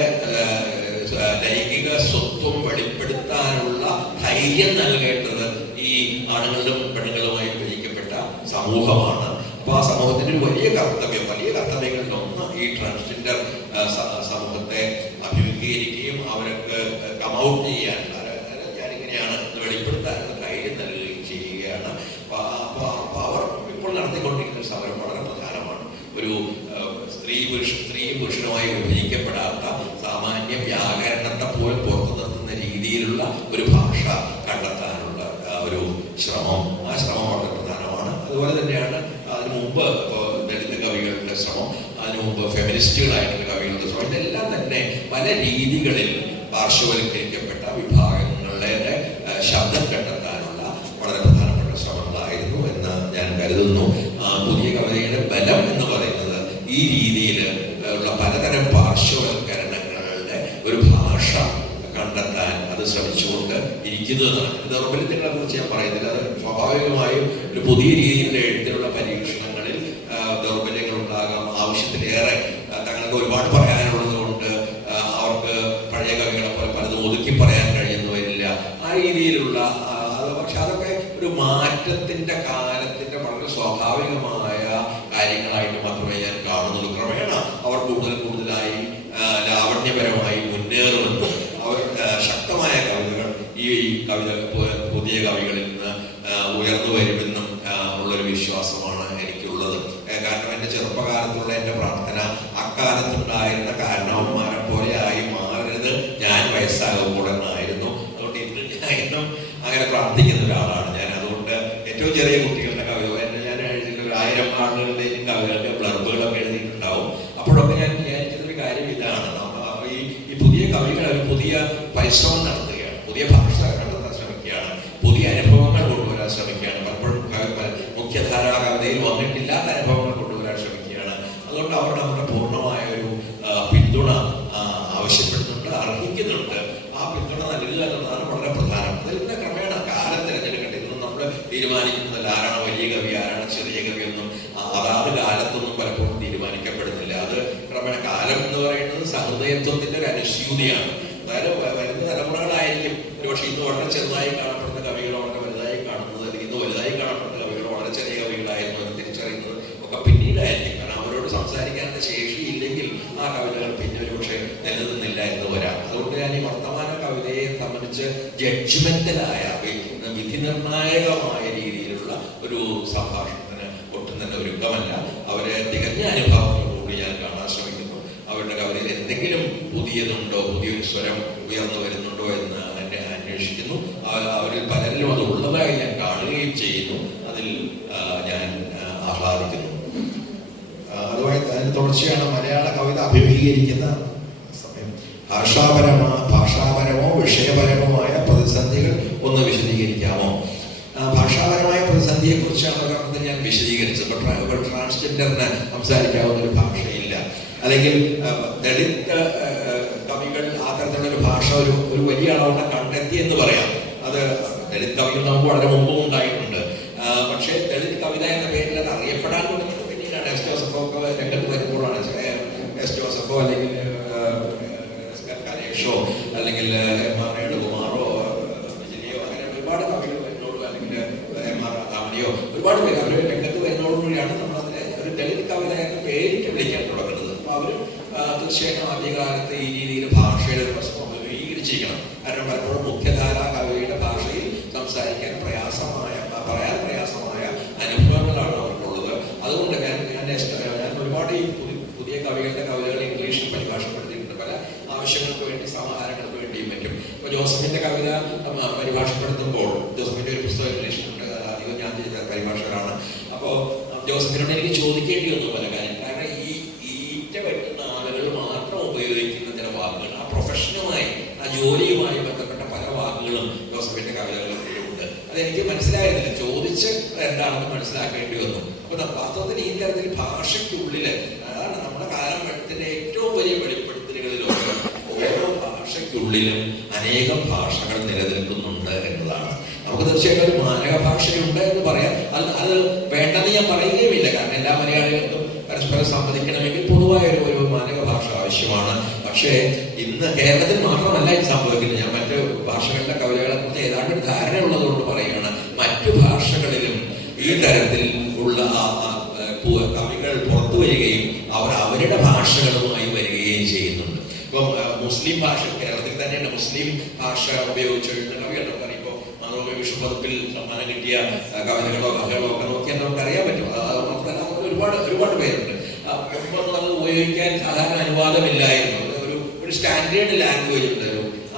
ലൈംഗിക സ്വത്വം വെളിപ്പെടുത്താനുള്ള ധൈര്യം നൽകേണ്ടത് ഈ ആണുങ്ങളും പെണ്ണുങ്ങളുമായി വിഭജിക്കപ്പെട്ട സമൂഹമാണ്. അപ്പൊ ആ സമൂഹത്തിന്റെ ഒരു വലിയ കർത്തവ്യങ്ങളിലൊന്ന് ഈ ട്രാൻസ്ജെൻഡർ സമൂഹത്തെ അഭിമുഖീകരിക്കുകയും അവർക്ക് കമൗട്ട് ചെയ്യാൻ, ഞാനിങ്ങനെയാണ് വെളിപ്പെടുത്താനുള്ള ധൈര്യം നൽകുകയും ചെയ്യുകയാണ്. അപ്പൊ അവർ ഇപ്പോൾ നടത്തിക്കൊണ്ടിരിക്കുന്ന സമരം വളരെ പ്രധാനമാണ്. ഒരു സ്ത്രീയും പുരുഷനുമായി വിഭജിക്കപ്പെടാത്ത സാമാന്യ വ്യാകരണത്തെ പോലും പുറത്തു നിർത്തുന്ന രീതിയിലുള്ള ഒരു ഭാഷ കണ്ടെത്താനുള്ള ഒരു ശ്രമം, ആ ശ്രമം വളരെ പ്രധാനമാണ്. അതുപോലെ തന്നെയാണ് അതിനു മുമ്പ് ദളിത് കവികളുടെ ശ്രമം, അതിനു മുമ്പ് ഫെമിനിസ്റ്റുകളായിട്ടുള്ള കവികളുടെ ശ്രമം, ഇതെല്ലാം തന്നെ പല രീതികളിൽ പാർശ്വവൽക്കരിക്കപ്പെട്ട വിഭാഗങ്ങളുടെ ശബ്ദം കണ്ടെത്താനുള്ള വളരെ പ്രധാനപ്പെട്ട ശ്രമങ്ങളായിരുന്നു എന്ന് ഞാൻ കരുതുന്നു. പുതിയ കവിതയുടെ ബലം എന്ന് പറയുന്നത് ഈ അത്തരം പാർശ്വവൽക്കരണങ്ങളുടെ ഒരു ഭാഷ കണ്ടെത്താൻ അത് ശ്രമിച്ചുകൊണ്ട് ഇരിക്കുന്നതാണ്. ദൗർബല്യങ്ങളെ കുറിച്ച് ഞാൻ പറയുന്നില്ല. അത് സ്വാഭാവികമായും ഒരു പുതിയ രീതിയിലുള്ള എഴുത്തിലുള്ള പരീക്ഷണങ്ങളിൽ ദൗർബല്യങ്ങൾ ഉണ്ടാകാം. ആവശ്യത്തിലേറെ തങ്ങൾക്ക് ഒരുപാട് പറയാനുള്ളത് കൊണ്ട് അവർക്ക് പഴയ കവികളെ പോലെ പലതും ഒതുക്കി പറയാൻ കഴിയുന്നു വരില്ല. ആ രീതിയിലുള്ള പക്ഷെ അതൊക്കെ ഒരു മാറ്റത്തിന്റെ കാലത്തിന്റെ വളരെ സ്വാഭാവികമായ കാര്യങ്ങളായിട്ട് മാത്രമേ ഞാൻ കാണുന്നുള്ളൂ. ക്രമേണ അവർ കൂടുതലായി ലാവണ്യപരമായി മുന്നേറുമെന്ന് അവർ ശക്തമായ കവിതകൾ ഈ കവിത പുതിയ കവികളിൽ നിന്ന് ഉയർന്നു വരുമെന്നും ഉള്ളൊരു വിശ്വാസമാണ് എനിക്കുള്ളത്. കാരണം എൻ്റെ ചെറുപ്പകാലത്തുള്ള എൻ്റെ പ്രാർത്ഥന അക്കാലത്തുണ്ടായിരുന്ന കാരണവന്മാരെ പോലെ ആയി മാറരുത് ഞാൻ വയസ്സാകുമ്പോൾ എന്നായിരുന്നു. അതുകൊണ്ട് ഇന്നും അങ്ങനെ പ്രാർത്ഥിക്കുന്ന ഒരാളാണ് ഞാൻ. അതുകൊണ്ട് ഏറ്റവും ചെറിയ കുട്ടികളുടെ കവിത ഞാൻ എഴുതിയിട്ടുള്ള 1000 ആളുകളുടെയും കവിതകളുടെ ബ്ലർബുകളൊക്കെ എഴുതിയിട്ടുണ്ടാവും. അപ്പോഴൊക്കെ ഞാൻ വിചാരിക്കുന്നൊരു കാര്യം ഇതാണ്, ഈ പുതിയ കവികൾ ഒരു പുതിയ പരിശ്രമം നടത്തുകയാണ്, പുതിയ ഭാഷ കണ്ടെത്താൻ ശ്രമിക്കുകയാണ്, പുതിയ അനുഭവങ്ങൾ കൊണ്ടുവരാൻ ശ്രമിക്കുകയാണ്. പലപ്പോഴും മുഖ്യധാരാ കവിതയിൽ വന്നിട്ടില്ലാത്ത അനുഭവങ്ങൾ കൊണ്ടുവരാൻ ശ്രമിക്കുകയാണ്. അതുകൊണ്ട് അവർ നമ്മുടെ പൂർണ്ണമായ ഒരു പിന്തുണ ആവശ്യപ്പെടുന്നുണ്ട്, അർഹിക്കുന്നുണ്ട്. ആ പിന്തുണ നൽകുക എന്നതാണ് വളരെ പ്രധാനം. അതിൽ നിന്ന് ക്രമേണ കാലം തിരഞ്ഞെടുക്കേണ്ടത്. ഇതൊന്നും നമ്മൾ തീരുമാനിക്കുന്നില്ല ആരാണ് വലിയ കവി ആരാണ് ചെറിയ കവിയൊന്നും അതാത് കാലത്തൊന്നും പലപ്പോഴും തീരുമാനിക്കപ്പെടുന്നില്ല. അത് ക്രമേണ കാലം എന്ന് പറയുന്നത് സഹൃദയത്വത്തിന്റെ ഒരു അനുസ്യൂതിയാണ്. അതായത് വരുന്ന തലമുറകളായിരിക്കും ഒരുപക്ഷെ ഇന്ന് വളരെ ചെറുതായി കാണപ്പെടുന്ന കവികൾ വളരെ വലുതായി കാണുന്നത്, അല്ലെങ്കിൽ ഇന്ന് വലുതായി കാണപ്പെടുന്ന കവികൾ വളരെ ചെറിയ കവികളായിരുന്നു എന്ന് തിരിച്ചറിയുന്നത് ഒക്കെ പിന്നീടായിരിക്കും. കാരണം അവരോട് സംസാരിക്കാനുള്ള ശേഷിയില്ലെങ്കിൽ ആ കവിതകൾ പിന്നെ ഒരുപക്ഷെ നിലനിന്നില്ല എന്ന് വരാം. അതുകൊണ്ട് ഞാൻ ഈ വർത്തമാന കവിതയെ സംബന്ധിച്ച് ജഡ്ജ്മെന്റലായ വിധി നിർണായകമായ രീതിയിലുള്ള ഒരു സംഭാഷണത്തിന് ഒട്ടും തന്നെ ഒരുക്കമല്ല. അവരെ തികഞ്ഞ അനുഭവങ്ങളോടുകൂടി ഞാൻ കാണാൻ ശ്രമിക്കുന്നു. അവരുടെ കവിതയിൽ എന്തെങ്കിലും പുതിയതുണ്ടോ, പുതിയൊരു സ്വരം ഉയർന്നു വരുന്നുണ്ടോ എന്ന് എന്നെ അന്വേഷിക്കുന്നു. അവരിൽ പലരിലും അത് ഉള്ളതായി ഞാൻ കാണുകയും ചെയ്യുന്നു. അതിൽ ഞാൻ ആഹ്ലാദിക്കുന്നു. അതുമായി അതിന് തുടർച്ചയാണ് മലയാള കവിത അഭിമുഖീകരിക്കുന്ന സമയം. ഭാഷാപരമോ വിഷയപരമോ ആയ പ്രതിസന്ധികൾ ഒന്ന് വിശദീകരിക്കാമോ? ഭാഷാപരമായ പ്രതിസന്ധിയെ കുറിച്ചാണ് ഒരെണ്ണത്തിൽ ഞാൻ വിശദീകരിച്ചത്. ട്രാൻസ്ജെൻഡറിന് സംസാരിക്കാവുന്ന ഒരു ഭാഷയില്ല, അല്ലെങ്കിൽ ദളിത് കവികൾ ആ തരത്തിലുള്ളൊരു ഭാഷ ഒരു വലിയ അളവിടെ കണ്ടെത്തി എന്ന് പറയാം. അത് ദളിത് കവികൾ നമുക്ക് വളരെ മുമ്പും ഉണ്ടായിട്ടുണ്ട്. പക്ഷേ ദളിത് കവിത എന്ന പേരിൽ അത് അറിയപ്പെടാൻ തുടങ്ങുന്നത് പിന്നീടാണ്. എസ് ജോസഫോ ഒക്കെ രംഗത്ത് വരുമ്പോഴാണ്. എസ് ജോസഫോ അല്ലെങ്കിൽ കലേഷോ അല്ലെങ്കിൽ MR കുമാറോ വിജയോ അങ്ങനെ ഒരുപാട് കവികൾ വരുന്നോളൂ, അല്ലെങ്കിൽ MR രാമണിയോ ഒരുപാട് പേര് അവർ രംഗത്ത് വരുന്നതോടുകൂടിയാണ് നമ്മളതിനെ ഒരു ദളിത് കവിത എന്ന പേരിട്ട് വിളിക്കാൻ തുടങ്ങുന്നത്. അപ്പൊ അവര് തീർച്ചയായിട്ടും ആദ്യകാലത്ത് ഈ രീതിയിൽ ഭാഷയുടെ പ്രശ്നം അഭിമുഖീകരിച്ചിരിക്കണം. കാരണം പലപ്പോഴും മുഖ്യധാരാ കവിയുടെ ഭാഷയിൽ സംസാരിക്കാൻ പറയാൻ പ്രയാസമായ അനുഭവങ്ങളാണ് അവർക്കുള്ളത്. അതുകൊണ്ട് ഞാൻ ഒരുപാട് ഈ പുതിയ കവികളുടെ കവിതകൾ ഇംഗ്ലീഷിൽ പരിഭാഷപ്പെടുത്തിയിട്ടുണ്ട്. പല ആവശ്യങ്ങൾക്ക് വേണ്ടി, സമാഹാരങ്ങൾക്ക് വേണ്ടിയും പറ്റും. ഇപ്പൊ ജോസഫിന്റെ കവിത പരിഭാഷപ്പെടുത്തുമ്പോൾ, ജോസഫിന്റെ ഒരു പുസ്തകം ഇംഗ്ലീഷിലുണ്ട്, അധികം ഞാൻ ചെയ്ത പരിഭാഷകരാണ്. അപ്പോൾ ജോസഫിനോട് എനിക്ക് ചോദിക്കേണ്ടി വന്നു പല കാര്യം. കാരണം ഈ ഈറ്റ വെട്ടുന്ന ആളുകൾ മാത്രം ഉപയോഗിക്കുന്ന ചില വാക്കുകൾ, ആ പ്രൊഫഷനുമായി ആ ജോലിയുമായി ബന്ധപ്പെട്ട പല വാക്കുകളും ജോസഫിന്റെ കവിതകളിലുണ്ട്. അതെനിക്ക് മനസ്സിലായിരുന്നില്ല. ചോദിച്ച് എന്താണെന്ന് മനസ്സിലാക്കേണ്ടി വന്നു. അപ്പൊ വാസ്തവത്തിൽ ഈ തരത്തിൽ ഭാഷയ്ക്കുള്ളില്, അതാണ് നമ്മുടെ കാലഘട്ടത്തിന്റെ ഏറ്റവും വലിയ വെളിപ്പെടുത്തലുകളിലൊക്കെ, ഓരോ ഭാഷയ്ക്കുള്ളിലും അനേകം ഭാഷകൾ നിലനിൽക്കുന്നുണ്ട് എന്നതാണ്. നമുക്ക് തീർച്ചയായിട്ടും ഒരു മാനക ഭാഷയുണ്ട് എന്ന് പറയാം. അത് വേണ്ടെന്ന് ഞാൻ പറയുകയുമില്ല. കാരണം എല്ലാ മലയാളികൾക്കും പരസ്പരം സംവദിക്കണമെങ്കിൽ പൊതുവായ ഒരു മാനക ഭാഷ ആവശ്യമാണ്. പക്ഷേ ഇന്ന് കേരളത്തിൽ മാത്രമല്ല ഇത് സംഭവിക്കുന്നത്. ഞാൻ മറ്റു ഭാഷകളുടെ കവിതകളെ കുറിച്ച് ഏതാണ്ട് ഒരു ധാരണ ഉള്ളതുകൊണ്ട് പറയുകയാണ്. മറ്റു ഭാഷകളിലും ഈ തരത്തിൽ ഉള്ള കവികൾ പുറത്തു വരികയും അവർ അവരുടെ ഭാഷകളുമായി വരികയും ചെയ്യുന്നുണ്ട്. ഇപ്പം മുസ്ലിം ഭാഷ കേരളത്തിൽ തന്നെയാണ്. മുസ്ലിം ഭാഷ ഉപയോഗിച്ച് എഴുതുന്ന കവികൾ നമുക്കറിയാം. മനോമയ വിഷുപതിപ്പിൽ സമ്മാനം കിട്ടിയ കവിതകളോ കഥകളോ ഒക്കെ നോക്കിയാൽ നമുക്കറിയാൻ പറ്റും. മാത്രമല്ല നമുക്ക് ഒരുപാട് പേരുണ്ട്. മുമ്പൊന്നും അത് ഉപയോഗിക്കാൻ സാധാരണ അനുവാദമില്ലായിരുന്നു. ഒരു സ്റ്റാൻഡേർഡ് ലാംഗ്വേജ് ഉണ്ട്.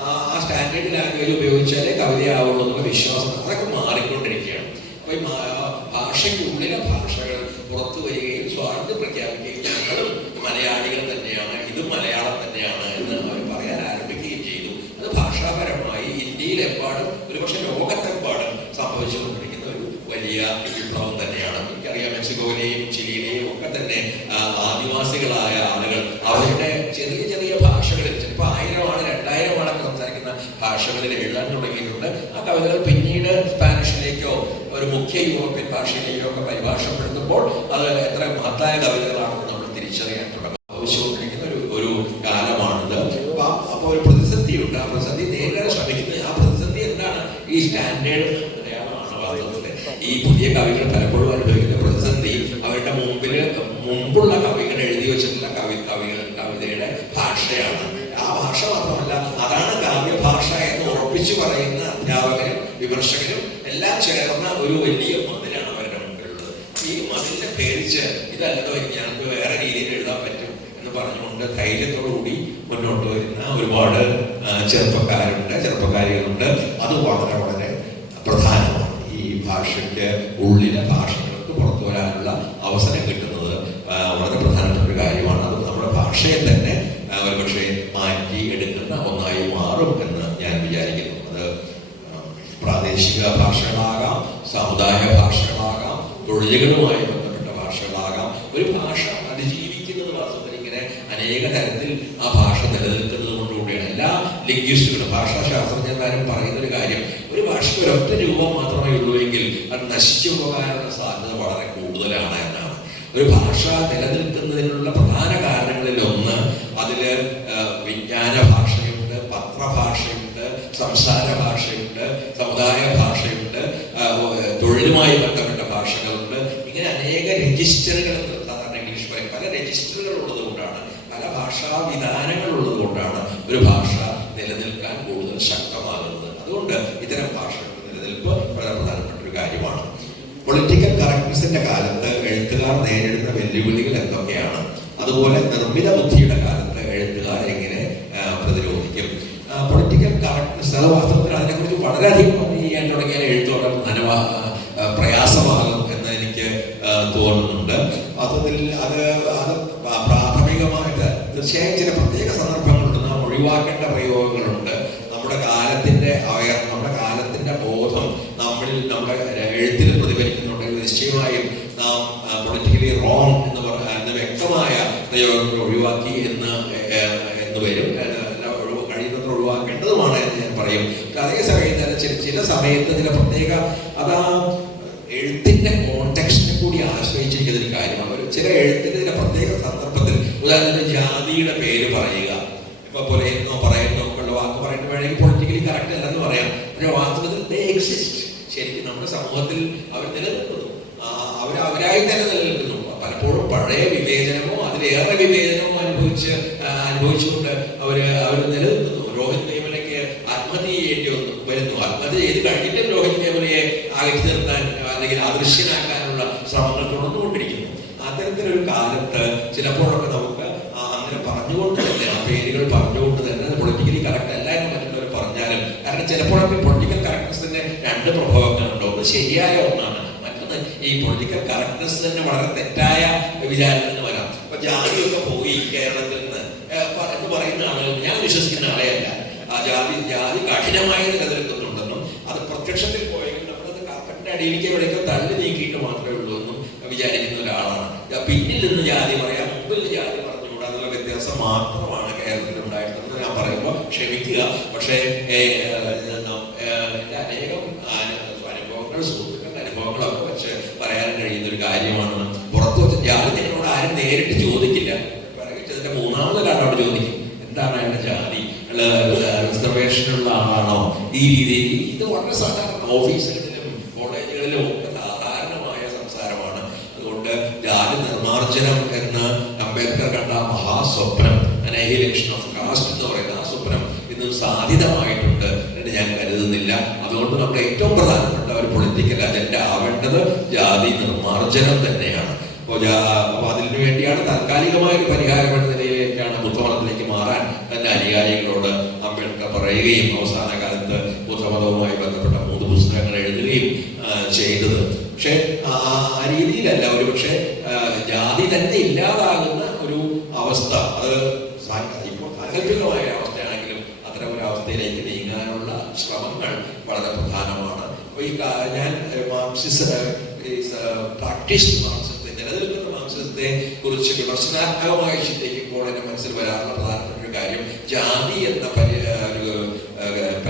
ആ സ്റ്റാൻഡേർഡ് ലാംഗ്വേജ് ഉപയോഗിച്ചാലേ കവിതയാവുള്ളൂ എന്നുള്ള വിശ്വാസം അതൊക്കെ മാറിക്കൊണ്ടിരിക്കുകയാണ്. അപ്പൊ ഈ ഭാഷയ്ക്കുള്ളിലെ ഭാഷകൾ പുറത്തു വരികയും സ്വാതന്ത്ര്യം പ്രഖ്യാപിക്കുകയും ഞങ്ങളും മലയാളികൾ തന്നെയാണ്, ഇതും മലയാളം തന്നെയാണ് എന്ന് അവർ പറയാൻ ആരംഭിക്കുകയും ചെയ്തു. അത് ഭാഷാപരമായി ഇന്ത്യയിലെമ്പാടും, ഒരുപക്ഷെ ലോകത്തെമ്പാടും സംഭവിച്ചുകൊണ്ടിരിക്കുന്ന ഒരു വലിയ വിപ്ലവം തന്നെയാണ്. എനിക്കറിയാം മെക്സിക്കോയിലെയും ചിലിയിലെയും ഒക്കെ തന്നെ ആദിവാസികളായ ആളുകൾ അവരുടെ ഭാഷകളിൽ എഴുതാൻ തുടങ്ങിയിട്ടുണ്ട്. ആ കവിതകൾ പിന്നീട് സ്പാനിഷിലേക്കോ ഒരു മുഖ്യ യൂറോപ്യൻ ഭാഷയിലേക്കോ ഒക്കെ പരിഭാഷപ്പെടുത്തുമ്പോൾ അത് എത്ര മഹത്തായ കവിതകളാണെന്ന് നമ്മൾ തിരിച്ചറിയാൻ തുടങ്ങും. ആവശ്യപ്പെട്ടിരിക്കുന്ന ഒരു കാലമാണിത്. അപ്പോൾ ഒരു പ്രതിസന്ധിയുണ്ട്. ആ പ്രതിസന്ധി നേരിടാൻ ശ്രമിക്കുന്നത്, ആ പ്രതിസന്ധി എന്താണ്? ഈ സ്റ്റാൻഡേർഡ് മലയാളമാണ് വാസ്തവത്തിൽ. ഈ പുതിയ കവികൾ പലപ്പോഴും അനുഭവിക്കുന്ന പ്രതിസന്ധി അവരുടെ മുമ്പുള്ള കവികൾ എഴുതി വെച്ചിട്ടുള്ള കവിതയുടെ ഭാഷയാണ്. ആ ഭാഷ മാത്രമല്ല, അതാണ് കാവ്യഭാഷ എന്ന് ഉറപ്പിച്ചു പറയുന്ന അധ്യാപകരും വിമർശകരും എല്ലാം ചേർന്ന ഒരു വലിയ മതിലാണ് അവരുടെ മുമ്പിലുള്ളത്. ഈ മതിലിനെ പേടിച്ച് ഇതല്ലതോ ഞങ്ങൾക്ക് വേറെ രീതിയിൽ എഴുതാൻ പറ്റും എന്ന് പറഞ്ഞുകൊണ്ട് ധൈര്യത്തോടുകൂടി മുന്നോട്ട് വരുന്ന ഒരുപാട് ചെറുപ്പക്കാരികളുണ്ട്. അത് വളരെ വളരെ പ്രധാനമാണ്. ഈ ഭാഷയ്ക്ക് ഉള്ളിലെ ഭാഷകൾക്ക് പുറത്തു വരാനുള്ള അവസരം കിട്ടുന്നത് വളരെ പ്രധാനപ്പെട്ട ഒരു കാര്യമാണ്. അത് നമ്മുടെ ഭാഷയെ തന്നെ ഒരുപക്ഷെ മാറ്റി എടുക്കുന്ന ഒന്നായി മാറും എന്ന് ഞാൻ വിചാരിക്കുന്നു. അത് പ്രാദേശിക ഭാഷകളാകാം, സാമുദായിക ഭാഷകളാകാം, തൊഴിലുകളുമായി ബന്ധപ്പെട്ട ഭാഷകളാകാം. ഒരു ഭാഷ അതിജീവിക്കുന്നത് വാസ്തവത്തിൽ ഇങ്ങനെ അനേക തരത്തിൽ ആ ഭാഷ നിലനിൽക്കുന്നത് കൊണ്ടുകൂടിയാണ്. എല്ലാ ലിംഗ്വിസ്റ്റുകളും ഭാഷാശാസ്ത്രജ്ഞന്മാരും പറയുന്ന ഒരു കാര്യം, ഒരു ഭാഷയ്ക്ക് ഒരൊറ്റ രൂപം മാത്രമേ ഉള്ളൂ എങ്കിൽ അത് നശിച്ചു പോകാനുള്ള സാധ്യത വളരെ കൂടുതലാണ് എന്നാണ്. ഒരു ഭാഷ നിലനിൽക്കുന്നതിനുള്ള പ്രധാന കാരണങ്ങളിൽ ഒന്ന് അതില് വിജ്ഞാന ഭാഷയുണ്ട്, പത്രഭാഷയുണ്ട്, സംസാര ഭാഷയുണ്ട്, സമുദായ ഭാഷയുണ്ട്, തൊഴിലുമായി ബന്ധപ്പെട്ട ഭാഷകളുണ്ട്. ഇങ്ങനെ അനേക രജിസ്റ്ററുകൾ, സാധാരണ ഇംഗ്ലീഷ് പറയും, പല രജിസ്റ്ററുകൾ ഉള്ളത് കൊണ്ടാണ്, പല ഭാഷാ വിധാനങ്ങൾ ഉള്ളത് കൊണ്ടാണ് ഒരു ഭാഷ നിലനിൽക്കാൻ കൂടുതൽ ശക്തമാകുന്നത്. അതുകൊണ്ട് ഇത്തരം ഭാഷകളുടെ നിലനിൽപ്പ് വളരെ പ്രധാനപ്പെട്ട ഒരു കാര്യമാണ്. പൊളിറ്റിക്കൽ കറക്റ്റ്നെസിന്റെ കാലത്ത് എഴുത്തുകാർ നേരിടുന്ന വെല്ലുവിളികൾ എന്തൊക്കെയാണ്? അതുപോലെ നിർമ്മിത ബുദ്ധിയുടെ കാലത്ത് എഴുത്തുകാർ എങ്ങനെ പ്രതിരോധിക്കും? പൊളിറ്റിക്കൽ കറക്റ്റ്നെസ്, അത് വാസ്തവത്തിൽ അതിനെക്കുറിച്ച് വളരെയധികം ചെയ്യാൻ തുടങ്ങിയാൽ എഴുത്തോടെ പ്രയാസമാകും എന്ന് എനിക്ക് തോന്നുന്നുണ്ട്. വാസ്തവത്തിൽ അത് പ്രാഥമികമായിട്ട് തീർച്ചയായും ചില പ്രത്യേക സന്ദർഭങ്ങളുണ്ട്, നാം ഒഴിവാക്കേണ്ട പ്രയോഗങ്ങളുണ്ട്. നമ്മുടെ കാലത്തിന്റെ ബോധം നമ്മുടെ എഴുത്തിൽ പ്രതിഫലിക്കുന്നുണ്ടെങ്കിൽ നിശ്ചയമായും നാം പൊളിറ്റിക്കലി റോങ് എന്ന് വ്യക്തമായ പ്രയോഗങ്ങൾ ഒഴിവാക്കി എന്ന് വരും. കഴിയുന്നത്ര ഒഴിവാക്കേണ്ടതുമാണ് എന്ന് ഞാൻ പറയും. അതേ സമയത്ത് ചില സമയത്ത് ചില പ്രത്യേക അതാ എഴുത്തിന്റെ കോണ്ടെക്സ്റ്റിനെ കൂടി ആശ്രയിച്ചിരിക്കുന്ന ഒരു കാര്യമാണ്. ചില എഴുത്തിന്റെ ചില പ്രത്യേക സന്ദർഭത്തിൽ, ഉദാഹരണത്തിന് ജാതിയുടെ പേര് പറയുക, ഇപ്പൊ പറയുന്നോ ഉള്ള വാക്ക് പറയുന്നത് വേണമെങ്കിൽ പൊളിറ്റിക്കലി കറക്റ്റ് അല്ലെന്ന് പറയാം. പക്ഷെ വാസ്തവത്തിൽ ദേ എക്സിസ്റ്റ്. ശരിക്കും നമ്മുടെ സമൂഹത്തിൽ അവർ നിലനിൽക്കുന്നു, അവരായി തന്നെ നിലനിൽക്കുന്നു. പലപ്പോഴും പഴയ വിവേചനമോ അതിലേറെ വിവേചനമോ അനുഭവിച്ചുകൊണ്ട് അവർ നിലനിൽക്കുന്നു. രോഹിത് വേമുലയ്ക്ക് ആത്മഹത്യ ചെയ്യേണ്ടി വരുന്നു. ആത്മഹത്യ ചെയ്ത് കഴിഞ്ഞിട്ടും രോഹിത് വേമുലയെ അകറ്റി നിർത്താൻ അല്ലെങ്കിൽ അദൃശ്യനാക്കാനുള്ള ശ്രമങ്ങൾ തുടർന്നുകൊണ്ടിരിക്കുന്നു. അത്തരത്തിലൊരു കാലത്ത് ചിലപ്പോഴൊക്കെ നമുക്ക് അങ്ങനെ പറഞ്ഞുകൊണ്ട് തന്നെ, ആ പേരുകൾ പറഞ്ഞുകൊണ്ട് തന്നെ അത് പൊളിറ്റിക്കലി കറക്റ്റ് അല്ല എന്ന് മറ്റുള്ളവർ പറഞ്ഞാലും, കാരണം ചിലപ്പോഴൊക്കെ പൊളിറ്റിക്കൽ കറക്റ്റ്നെസിന്റെ രണ്ട് പ്രഭാവങ്ങളുണ്ടോ. അത് ശരിയായ ഒന്നാണ്. മറ്റൊന്ന് ഈ പൊളിറ്റിക്കൽ കറക്റ്റ്നെസ് തന്നെ വളരെ തെറ്റായ വിചാരത്തിൽ നിന്ന് വരാം. ഇപ്പൊ ജാതിയൊക്കെ പോയി കേരളത്തിൽ നിന്ന് എന്ന് പറയുന്ന ആളുകൾ ഞാൻ വിശ്വസിക്കുന്ന ആളെയല്ല. ആ ജാതി കഠിനമായി നിലനിൽക്കുന്നുണ്ടെന്നും അത് പ്രത്യക്ഷത്തിൽ പോയെങ്കിൽ നമ്മളത് കാപ്പറ്റിന്റെ അടിയിലേക്ക് എവിടെയൊക്കെ തള്ളി നീക്കിയിട്ട് മാത്രമേ ഉള്ളൂ എന്നും വിചാരിക്കുന്ന ഒരാളാണ്. പിന്നിൽ നിന്ന് ജാതി പറയാം, മുമ്പിൽ ജാതി പറഞ്ഞുകൂടാന്നുള്ള വ്യത്യാസം മാത്രമാണ് കേരളത്തിൽ ഉണ്ടായിട്ടുള്ളത്. ഞാൻ പറയുമ്പോൾ ക്ഷമിക്കുക. പക്ഷേ എൻ്റെ അനേകം അനുഭവങ്ങൾ, സുഹൃത്തുക്കളുടെ അനുഭവങ്ങളൊക്കെ വെച്ച് പറയാൻ കഴിയുന്ന ഒരു കാര്യമാണ്. പുറത്തു വെച്ച് ജാതി നിങ്ങളോട് ആരും നേരിട്ട് ചോദിക്കില്ല. ഇതിന്റെ മൂന്നാമതൊരാളോട് ചോദിക്കും, എന്താണ് അയാളുടെ ജാതി, റിസർവേഷനുള്ള ആളാണോ, ഈ രീതിയിൽ. ഇത് വളരെ സാധാരണ ഓഫീസുകളിലും കോളേജുകളിലും ഒക്കെ സാധാരണമായ സംസാരമാണ്. അതുകൊണ്ട് ജാതി നിർമ്മാർജ്ജനം എന്ന് അംബേദ്കർ കണ്ട മഹാസ്വപ്നം, അനൈഹിലേഷൻ ഓഫ് കാസ്റ്റ് എന്ന് പറയുന്ന ആ സ്വപ്നം ഇന്നും സാധ്യതമായിട്ടുണ്ട് എന്ന് ഞാൻ കരുതുന്നില്ല. അതുകൊണ്ട് നമ്മുടെ ഏറ്റവും പ്രധാനപ്പെട്ട ഒരു പൊളിറ്റിക്കൽ അജണ്ട ആവേണ്ടത് ജാതി നിർമ്മാർജ്ജനം തന്നെയാണ്. അപ്പോൾ അതിനു വേണ്ടിയാണ് താൽക്കാലികമായ ഒരു പരിഹാരം എന്ന നിലയിലേക്കാണ് ബുദ്ധമതത്തിലേക്ക് മാറാൻ തന്റെ അനുയായികളോട് അംബേദ്കർ പറയുകയും അവസാന കാലത്ത് ബുദ്ധമതവുമായി ബന്ധപ്പെട്ട 3 പുസ്തകങ്ങൾ എഴുതുകയും ചെയ്തത്. പക്ഷെ ആ രീതിയിലല്ല. ഒരുപക്ഷെ ജാതി തന്നെ ഇല്ലാതാകുന്ന ഒരു അവസ്ഥ, അത് ഇപ്പോൾ സാങ്കല്പികമായ അവസ്ഥയാണെങ്കിലും അത്തരം ഒരു അവസ്ഥയിലേക്ക് നീങ്ങാനുള്ള ശ്രമങ്ങൾ വളരെ പ്രധാനമാണ്. അപ്പോൾ ഞാൻ പ്രാക്ടീസ്ഡ് മാർക്സിസത്തെ, നിലനിൽക്കുന്ന മാർക്സിസത്തെ കുറിച്ച് വിമർശനാത്മകമായി ചിന്തിക്കുമ്പോൾ എൻ്റെ മനസ്സിൽ വരാറുള്ള പ്രധാനപ്പെട്ട ഒരു കാര്യം ജാതി എന്ന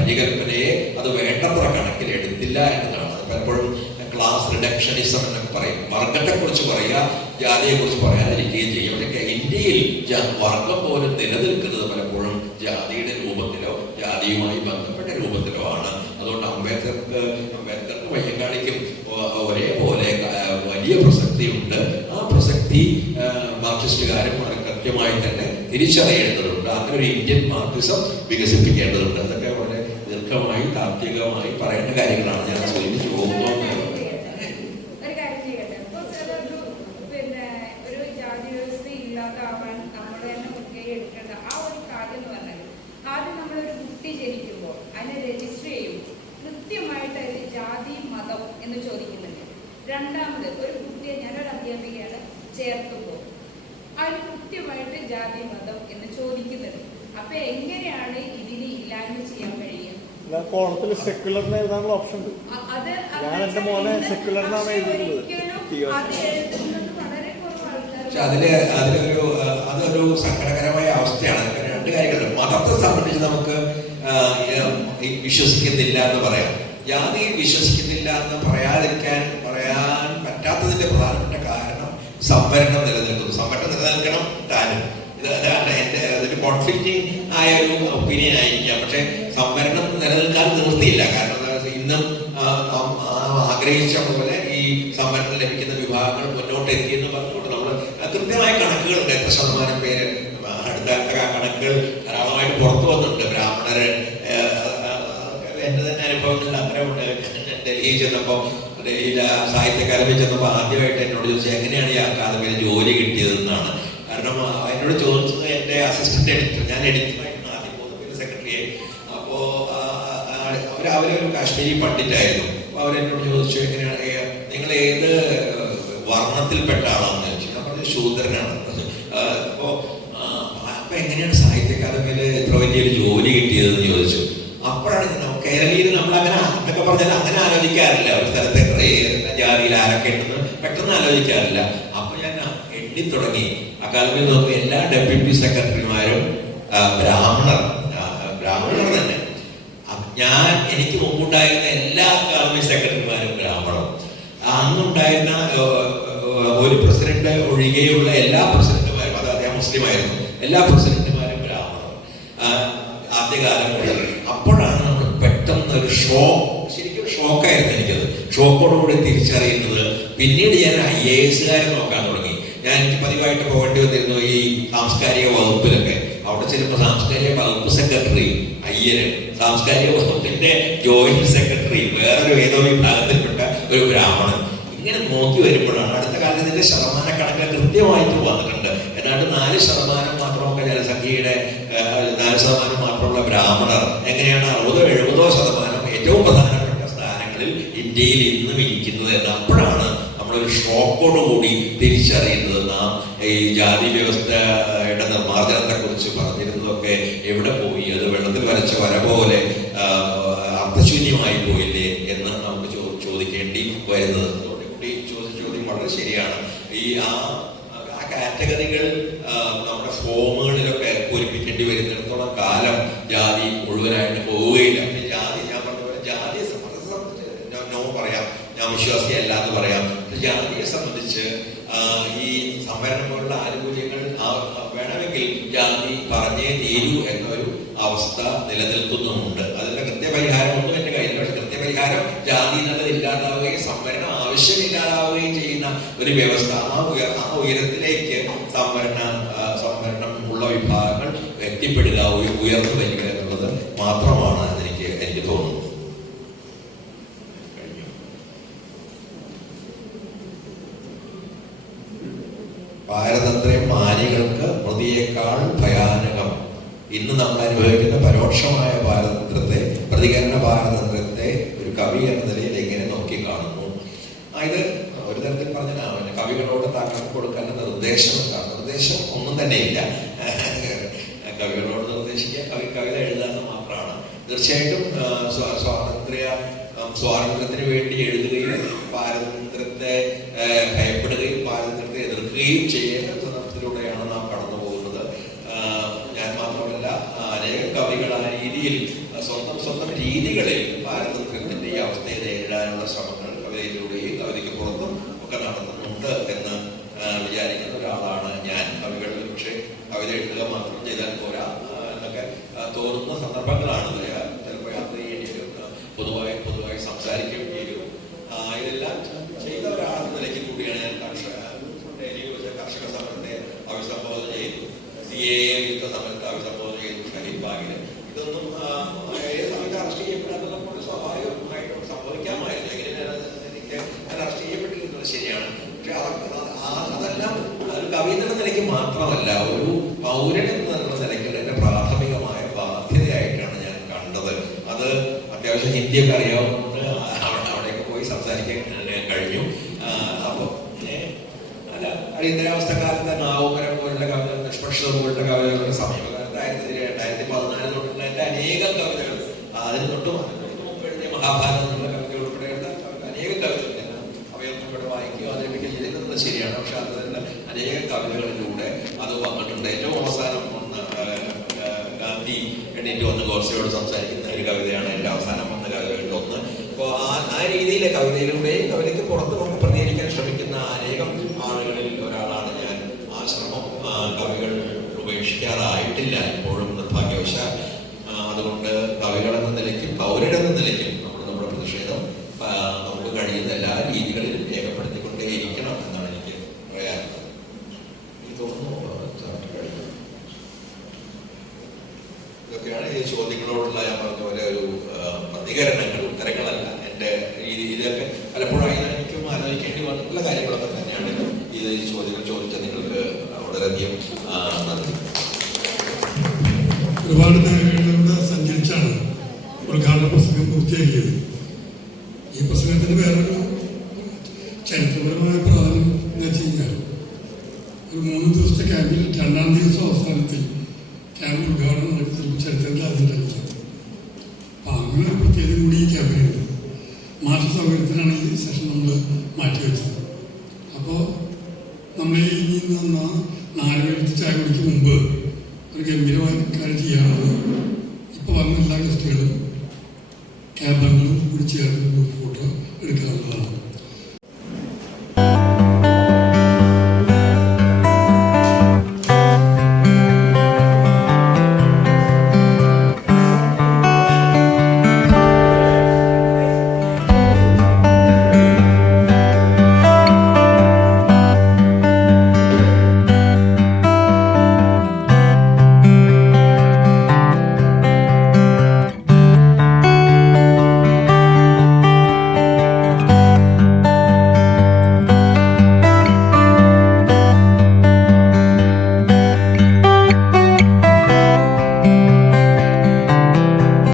പരികല്പനയെ അത് വേണ്ടത്ര കണക്കിലെടുത്തില്ല എന്നതാണ്. പലപ്പോഴും ക്ലാസ് റിഡക്ഷനിസം എന്നൊക്കെ പറയും. വർഗത്തെക്കുറിച്ച് പറയുക, ജാതിയെക്കുറിച്ച് പറയാതിരിക്കുകയും ചെയ്യും. പക്ഷേ ഇന്ത്യയിൽ വർഗം പോലും നിലനിൽക്കുന്നത് പലപ്പോഴും ജാതിയുടെ രൂപത്തിലോ ജാതിയുമായി ബന്ധപ്പെട്ട രൂപത്തിലോ ആണ്. അതുകൊണ്ട് അംബേദ്കർക്ക് അയ്യങ്കാളിക്കും ഒരേപോലെ വലിയ പ്രസക്തിയുണ്ട്. ആ പ്രസക്തി മാർക്സിസ്റ്റുകാരും കൃത്യമായി തന്നെ തിരിച്ചറിയേണ്ടതുണ്ട്. അങ്ങനെ ഒരു ഇന്ത്യൻ മാർക്സിസം വികസിപ്പിക്കേണ്ടതുണ്ട്. അതൊക്കെ വളരെ ദീർഘമായി താത്വികമായി പറയേണ്ട കാര്യങ്ങളാണ്. ഞാൻ സൂചിപ്പിച്ചു പോകുന്നു. കൃത്യമായിട്ട് അതിൽ ജാതി മതം എന്ന് ചോദിക്കുന്നുണ്ട്. രണ്ടാമത് ഒരു കുട്ടിയെ ഞാനൊരു അധ്യാപികയാണ് ചേർത്തുമ്പോൾ അതിൽ കൃത്യമായിട്ട് ജാതി മതം എന്ന് ചോദിക്കുന്നുണ്ട്. അപ്പൊ എങ്ങനെയാണ് ഇതിന് ഇല്ലായ്മ ചെയ്യാൻ കഴിയുക? കോളത്തിൽ സെക്യുലറിന് എഴുതാനുള്ള ഓപ്ഷൻ ഉണ്ട്. ഞാൻ എന്റെ മോനെ സെക്യുലറിനാണ് എഴുതുന്നത്. അതൊരു സങ്കടകരമായ അവസ്ഥയാണ്. രണ്ട് കാര്യങ്ങളുണ്ട്. മതത്തെ സംബന്ധിച്ച് നമുക്ക് വിശ്വസിക്കുന്നില്ല എന്ന് പറയാം. ജാതിയിൽ വിശ്വസിക്കുന്നില്ല എന്ന് പറയാൻ പറ്റാത്തതിന്റെ പ്രധാനപ്പെട്ട കാരണം സംവരണം നിലനിൽക്കുന്നു. സംവരണം നിലനിൽക്കണം താനും. അതാണ് അതൊരു കോൺഫ്ലിക്റ്റിംഗ് ആയ ഒരു ഒപ്പീനിയൻ ആയിരിക്കാം. പക്ഷെ സംവരണം നിലനിൽക്കാൻ നിവൃത്തിയില്ല. കാരണം ഇന്നും ആഗ്രഹിച്ച പോലെ ഈ സംവരണം ലഭിക്കുന്ന വിഭാഗങ്ങൾ മുന്നോട്ട് എത്തിയെന്ന് പറഞ്ഞുകൊണ്ട് നമ്മൾ കൃത്യമായ കണക്കുകളുണ്ട്. എത്ര ശതമാനം പേര് അടുത്ത കണക്കുകൾ ധാരാളമായിട്ട് പുറത്തു വന്നിട്ടുണ്ട്. ബ്രാഹ്മണര്, എന്റെ തന്നെ അനുഭവത്തിൽ അത്രയുണ്ട്. ഡൽഹിയിൽ ചെന്നപ്പോൾ, ഡൽഹിയിൽ സാഹിത്യ അക്കാദമിയിൽ ചെന്നപ്പോൾ ആദ്യമായിട്ട് എന്നോട് ചോദിച്ചത് എങ്ങനെയാണ് ഈ അക്കാദമിയിൽ ജോലി കിട്ടിയതെന്നാണ്. കാരണം എന്നോട് ചോദിച്ചത് എൻ്റെ അസിസ്റ്റന്റ് എഡിറ്റർ, ഞാൻ എഡിറ്ററായിരുന്നു ആദ്യം പോകുന്നത്, പിന്നെ സെക്രട്ടറിയായി. അപ്പോൾ അവരൊരു കാശ്മീരി പണ്ഡിറ്റായിരുന്നു. അപ്പോൾ അവരെന്നോട് ചോദിച്ചു എങ്ങനെയാണ് നിങ്ങൾ ഏത് വർണ്ണത്തിൽപ്പെട്ട ആളാണെന്ന് ചോദിച്ചു. ഞാൻ പറഞ്ഞത് ശൂദ്രനാണ്. അപ്പൊ എങ്ങനെയാണ് സാഹിത്യ അക്കാദമിയിൽ ഇത്ര വലിയൊരു ജോലി കിട്ടിയതെന്ന് ചോദിച്ചു. അപ്പോഴാണ് കേരളീയർ നമ്മൾ അങ്ങനെ എന്നൊക്കെ പറഞ്ഞാൽ അങ്ങനെ ആലോചിക്കാറില്ല. ഒരു സ്ഥലത്ത് എത്ര ജാതിയിൽ ആരൊക്കെ ഉണ്ടെന്ന് പെട്ടെന്ന് ആലോചിക്കാറില്ല. അപ്പൊ ഞാൻ എണ്ണി തുടങ്ങി. അക്കാദമിയിൽ നോക്കുമ്പോൾ എല്ലാ ഡെപ്യൂട്ടി സെക്രട്ടറിമാരും ബ്രാഹ്മണർ തന്നെ. എനിക്ക് മുമ്പുണ്ടായിരുന്ന എല്ലാ അക്കാദമി സെക്രട്ടറിമാരും ബ്രാഹ്മണർ. അന്നുണ്ടായിരുന്ന ഒരു പ്രസിഡന്റ് ഒഴികെയുള്ള എല്ലാ പ്രസിഡന്റുമാരും, അത് അദ്ദേഹം മുസ്ലിമായിരുന്നു, എല്ലാ പ്രസിഡന്റുമാരും ബ്രാഹ്മണർ ആദ്യകാലങ്ങളിൽ. അപ്പോഴാണ് നമ്മൾ പെട്ടെന്ന് ഒരു ശരിക്കും ഷോക്കായിരുന്നു എനിക്കത്. ഷോക്കോടുകൂടി തിരിച്ചറിയുന്നത് പിന്നീട് ഞാൻ IAS നോക്കാൻ തുടങ്ങി. എനിക്ക് പതിവായിട്ട് പോകേണ്ടി വന്നിരുന്നു ഈ സാംസ്കാരിക വകുപ്പിലൊക്കെ. അവിടെ ചെല്ലുമ്പോൾ സാംസ്കാരിക വകുപ്പ് സെക്രട്ടറി അയ്യര്, സാംസ്കാരിക വകുപ്പിന്റെ ജോയിന്റ് സെക്രട്ടറി വേറൊരു ഏതോ വിഭാഗത്തിൽപ്പെട്ട ഒരു ബ്രാഹ്മണൻ. ഇങ്ങനെ നോക്കി വരുമ്പോഴാണ് അടുത്ത കാലത്ത് ഇതിന്റെ ശതമാനക്കണക്കിന് കൃത്യമായിട്ട് വന്നിട്ടുണ്ട്. ഏതാണ്ട് 4% മാത്രമൊക്കെ ജനസംഖ്യയുടെ 4% മാത്രമുള്ള ബ്രാഹ്മണർ എങ്ങനെയാണ് 60-70% ഏറ്റവും പ്രധാനപ്പെട്ട സ്ഥാനങ്ങളിൽ ഇന്ത്യയിൽ ഇന്നും ഇരിക്കുന്നത് എന്ന്. അപ്പോഴാണ് നമ്മളൊരു ഷോക്കോടുകൂടി തിരിച്ചറിയുന്നത് നാം ഈ ജാതി വ്യവസ്ഥയുടെ നിർമ്മാർജ്ജനത്തെ കുറിച്ച് പറഞ്ഞിരുന്നതൊക്കെ എവിടെ പോയി, അത് വെള്ളത്തിൽ വരച്ച വര പോലെ അർത്ഥശൂന്യമായി പോയില്ലേ എന്ന് നമുക്ക് ചോദിക്കേണ്ടി വരുന്നത്. ചോദ്യം വളരെ ശരിയാണ്. ഈ ആ കാറ്റഗറികൾ നമ്മുടെ ഫോമുകളിലൊക്കെ പൂരിപ്പിക്കേണ്ടി വരുന്നിടത്തോളം കാലം ജാതി മുഴുവനായിട്ട് പോവുകയില്ല. ജാതി, ഞാൻ പറഞ്ഞ പോലെ ജാതിയെ സംബന്ധിച്ച് നോ പറയാം, ഞാൻ വിശ്വാസിയല്ല എന്ന് പറയാം. ജാതിയെ സംബന്ധിച്ച് ഈ സംവരണം പോലുള്ള ആനുകൂല്യങ്ങൾ വേണമെങ്കിൽ ജാതി പറഞ്ഞേ തീരൂ എന്നൊരു അവസ്ഥ നിലനിൽക്കുന്നുമുണ്ട്. അതിന്റെ കൃത്യപരിഹാരമൊന്നും എന്റെ കയ്യിൽ. പക്ഷെ കൃത്യപരിഹാരം ജാതി എന്നുള്ളത് ഇല്ലാതാവുകയും സംവരണം ആവശ്യമില്ലാതാവുകയും ചെയ്യുന്ന ഒരു വ്യവസ്ഥ. ആ ഉയരത്തിലേക്ക് സംവരണം ഉള്ള വിഭാഗങ്ങൾ എത്തിപ്പെടുക, ഉയർന്നു വരിക എന്നുള്ളത് മാത്രമാണ് എനിക്ക് തോന്നുന്നത്. പാരതന്ത്ര്യം മാനികൾക്ക് പ്രതിയേക്കാൾ ഭയാനകം. ഇന്ന് നമ്മൾ അനുഭവിക്കുന്ന പരോക്ഷമായ പാരതന്ത്ര്യത്തെ, പ്രതികരണ പാരതന്ത്ര്യത്തെ ഒരു കവി എന്ന നിലയിൽ എങ്ങനെ നോക്കി കാണുന്നു? ഇത് ഒരു തരത്തിൽ പറഞ്ഞാൽ കവികളോട് താക്കൾക്ക് കൊടുക്കേണ്ട നിർദ്ദേശം ഒന്നും തന്നെയില്ല. കവികളോട് നിർദ്ദേശിക്കുക, കവിത എഴുതാന്ന് മാത്രമാണ്. തീർച്ചയായിട്ടും സ്വാതന്ത്ര്യത്തിന് വേണ്ടി എഴുതുകയും പാരതന്ത്ര്യത്തെ ഭയപ്പെടുകയും പാരതന്ത്ര്യത്തെ എതിർക്കുകയും ചെയ്യേണ്ട സന്ദർഭത്തിലൂടെയാണ് നാം കടന്നു പോകുന്നത്. ഞാൻ മാത്രമല്ല, മാത്രമല്ല അനേകം കവികൾ ആ രീതിയിൽ സ്വന്തം രീതികളിൽ പാരതന്ത്ര്യത്തിന്റെ ഈ അവസ്ഥയെ നേരിടാനുള്ള ശ്രമങ്ങൾ കവിതയിലൂടെയും കവിതയ്ക്ക് പുറത്തും ഒക്കെ നടത്തുന്നുണ്ട് എന്ന് വിചാരിക്കുന്ന ഒരാളാണ് ഞാൻ. കവികളിൽ പക്ഷേ കവിത എഴുതുക മാത്രം ചെയ്താൽ പോരാ എന്നൊക്കെ തോന്നുന്ന സന്ദർഭങ്ങളാണ്. ചിലപ്പോൾ യാത്ര ചെയ്യേണ്ടി വരും, പൊതുവായി സംസാരിക്കുകയും ചെയ്യും. ഇതെല്ലാം ചെയ്ത ഒരാളെന്ന നിലയ്ക്ക് കൂടിയാണ് ഞാൻ കർഷക സമരത്തെ അഭിസംബോധന ചെയ്തു, CAA വിരുദ്ധ സമരത്തെ അഭിസംബോധന ചെയ്തു ഷഹീദ്. ഇതൊന്നും ഏത് സമയത്ത് അറസ്റ്റ് ചെയ്യപ്പെടാത്തപ്പോൾ സ്വാഭാവികമായിട്ടും സംഭവിക്കാമായിരുന്നു. എങ്ങനെ എനിക്ക് ഞാൻ അറസ്റ്റ് ചെയ്യപ്പെട്ടിരിക്കുന്നത് ശരിയാണ്. പക്ഷെ അതെല്ലാം ഒരു കവി എന്ന നിലയ്ക്ക് മാത്രമല്ല, ഒരു പൗരൻ എന്നുള്ള നിലയ്ക്ക് എന്റെ പ്രാഥമികമായ ബാധ്യതയായിട്ടാണ് ഞാൻ കണ്ടത്. അത് അത്യാവശ്യം ഹിന്ദിയൊക്കെ അറിയാവുന്നത് അവിടെയൊക്കെ പോയി സംസാരിക്കാൻ കഴിഞ്ഞു. അപ്പോൾ അടിയന്തരാവസ്ഥ കാലത്ത് നാവുമരം പോലുള്ള കവിതകൾ, നിഷ്പക്ഷത പോലുള്ള കവിതകളുടെ സമീപകാലത്ത് 2014 തൊട്ടുള്ള എൻ്റെ അനേകം കവിതകൾ, അതിന് തൊട്ട് മുമ്പ് എഴുതിയ മഹാഭാരതം എന്നുള്ള കവിതകൾ ഉൾപ്പെടെ അനേകം കവിതകൾ അവയൊന്നും ഇവിടെ വായിക്കുകയോ അവതരിപ്പിക്കുകയോ ചെയ്തിരുന്നത് ശരിയാണ്. പക്ഷെ അതിലുള്ള അനേകം കവിതകളിലൂടെ അത് വന്നിട്ടുണ്ട്. ഏറ്റവും അവസാനം ഗാന്ധി എണ്ണീറ്റ് വന്ന് ഗോഡ്സെയോട് സംസാരിക്കുന്ന ഒരു കവിതയാണ് എൻ്റെ അവസാനം വന്ന കവിതകളിൽ ഒന്ന്. അപ്പോൾ ആ രീതിയിലെ കവിതയിലൂടെയും കവിതയ്ക്ക് പുറത്ത് നമുക്ക് പ്രതികരിക്കാൻ ശ്രമിക്കുന്ന അനേകം ആളുകളിൽ ഒരാളാണ് ഞാൻ. ആ ശ്രമം കവികൾ ഉപേക്ഷിക്കാറായിട്ടില്ല ഇപ്പോഴും, നിർഭാഗ്യവശാൽ. അതുകൊണ്ട് കവികളെന്ന നിലയ്ക്കും പൗരനെന്ന നിലയ്ക്കും നമ്മുടെ പ്രതിഷേധം നമുക്ക് കഴിയുന്ന എല്ലാ രീതികളിലും രേഖപ്പെടുത്തിക്കൊണ്ടേയിരിക്കണം എന്നാണ് എനിക്ക് പറയാനുള്ളത്. എനിക്ക് തോന്നുന്നു ഇതൊക്കെയാണ് ഈ ചോദ്യങ്ങളോടുള്ള ഞാൻ പറഞ്ഞ പോലെ ഒരു പ്രതികരണങ്ങൾ, ഉത്തരങ്ങളല്ല. എൻ്റെ ഇതൊക്കെ പലപ്പോഴായി എനിക്കും ആലോചിക്കേണ്ടി വന്നിട്ടുള്ള കാര്യങ്ങളൊക്കെ തന്നെയാണ്. ഈ ചോദ്യങ്ങൾ ചോദിച്ച നിങ്ങൾക്ക് വളരെയധികം നന്ദി. ഒരുപാട് മേഖലകളിലൂടെ സഞ്ചരിച്ചാണ് ഉദ്ഘാടന പ്രസംഗം പൂർത്തിയാക്കിയത്. ഈ പ്രസംഗത്തിന് വേറൊരു ചരിത്രപരമായ പ്രാധാന്യം എന്ന് വെച്ച് കഴിഞ്ഞാൽ, ഒരു 3 ദിവസത്തെ ക്യാമ്പിൽ 2ാം ദിവസം അവസാനത്തിൽ ക്യാമ്പ് ഉദ്ഘാടനം നടക്കുന്ന ചരിത്രത്തിൽ അതുണ്ടായില്ല. അപ്പം അങ്ങനെ ഒരു പ്രത്യേകത കൂടി ഈ ക്യാമ്പിനുണ്ട്. മാഷ സൗകര്യത്തിനാണ് ഈ സെഷൻ നമ്മൾ മാറ്റിവെച്ചത്. അപ്പോൾ നമ്മൾ ഇനി 4 മണിക്ക് ചായ കുടിക്ക് മുമ്പ് ഒരു ഗംഭീരമായ കാര്യം ചെയ്യാറുള്ളത്, ഇപ്പോൾ വന്ന എല്ലാ ഗസ്റ്റുകളും ക്യാമ്പംഗങ്ങളും കൂടി ചേർന്ന്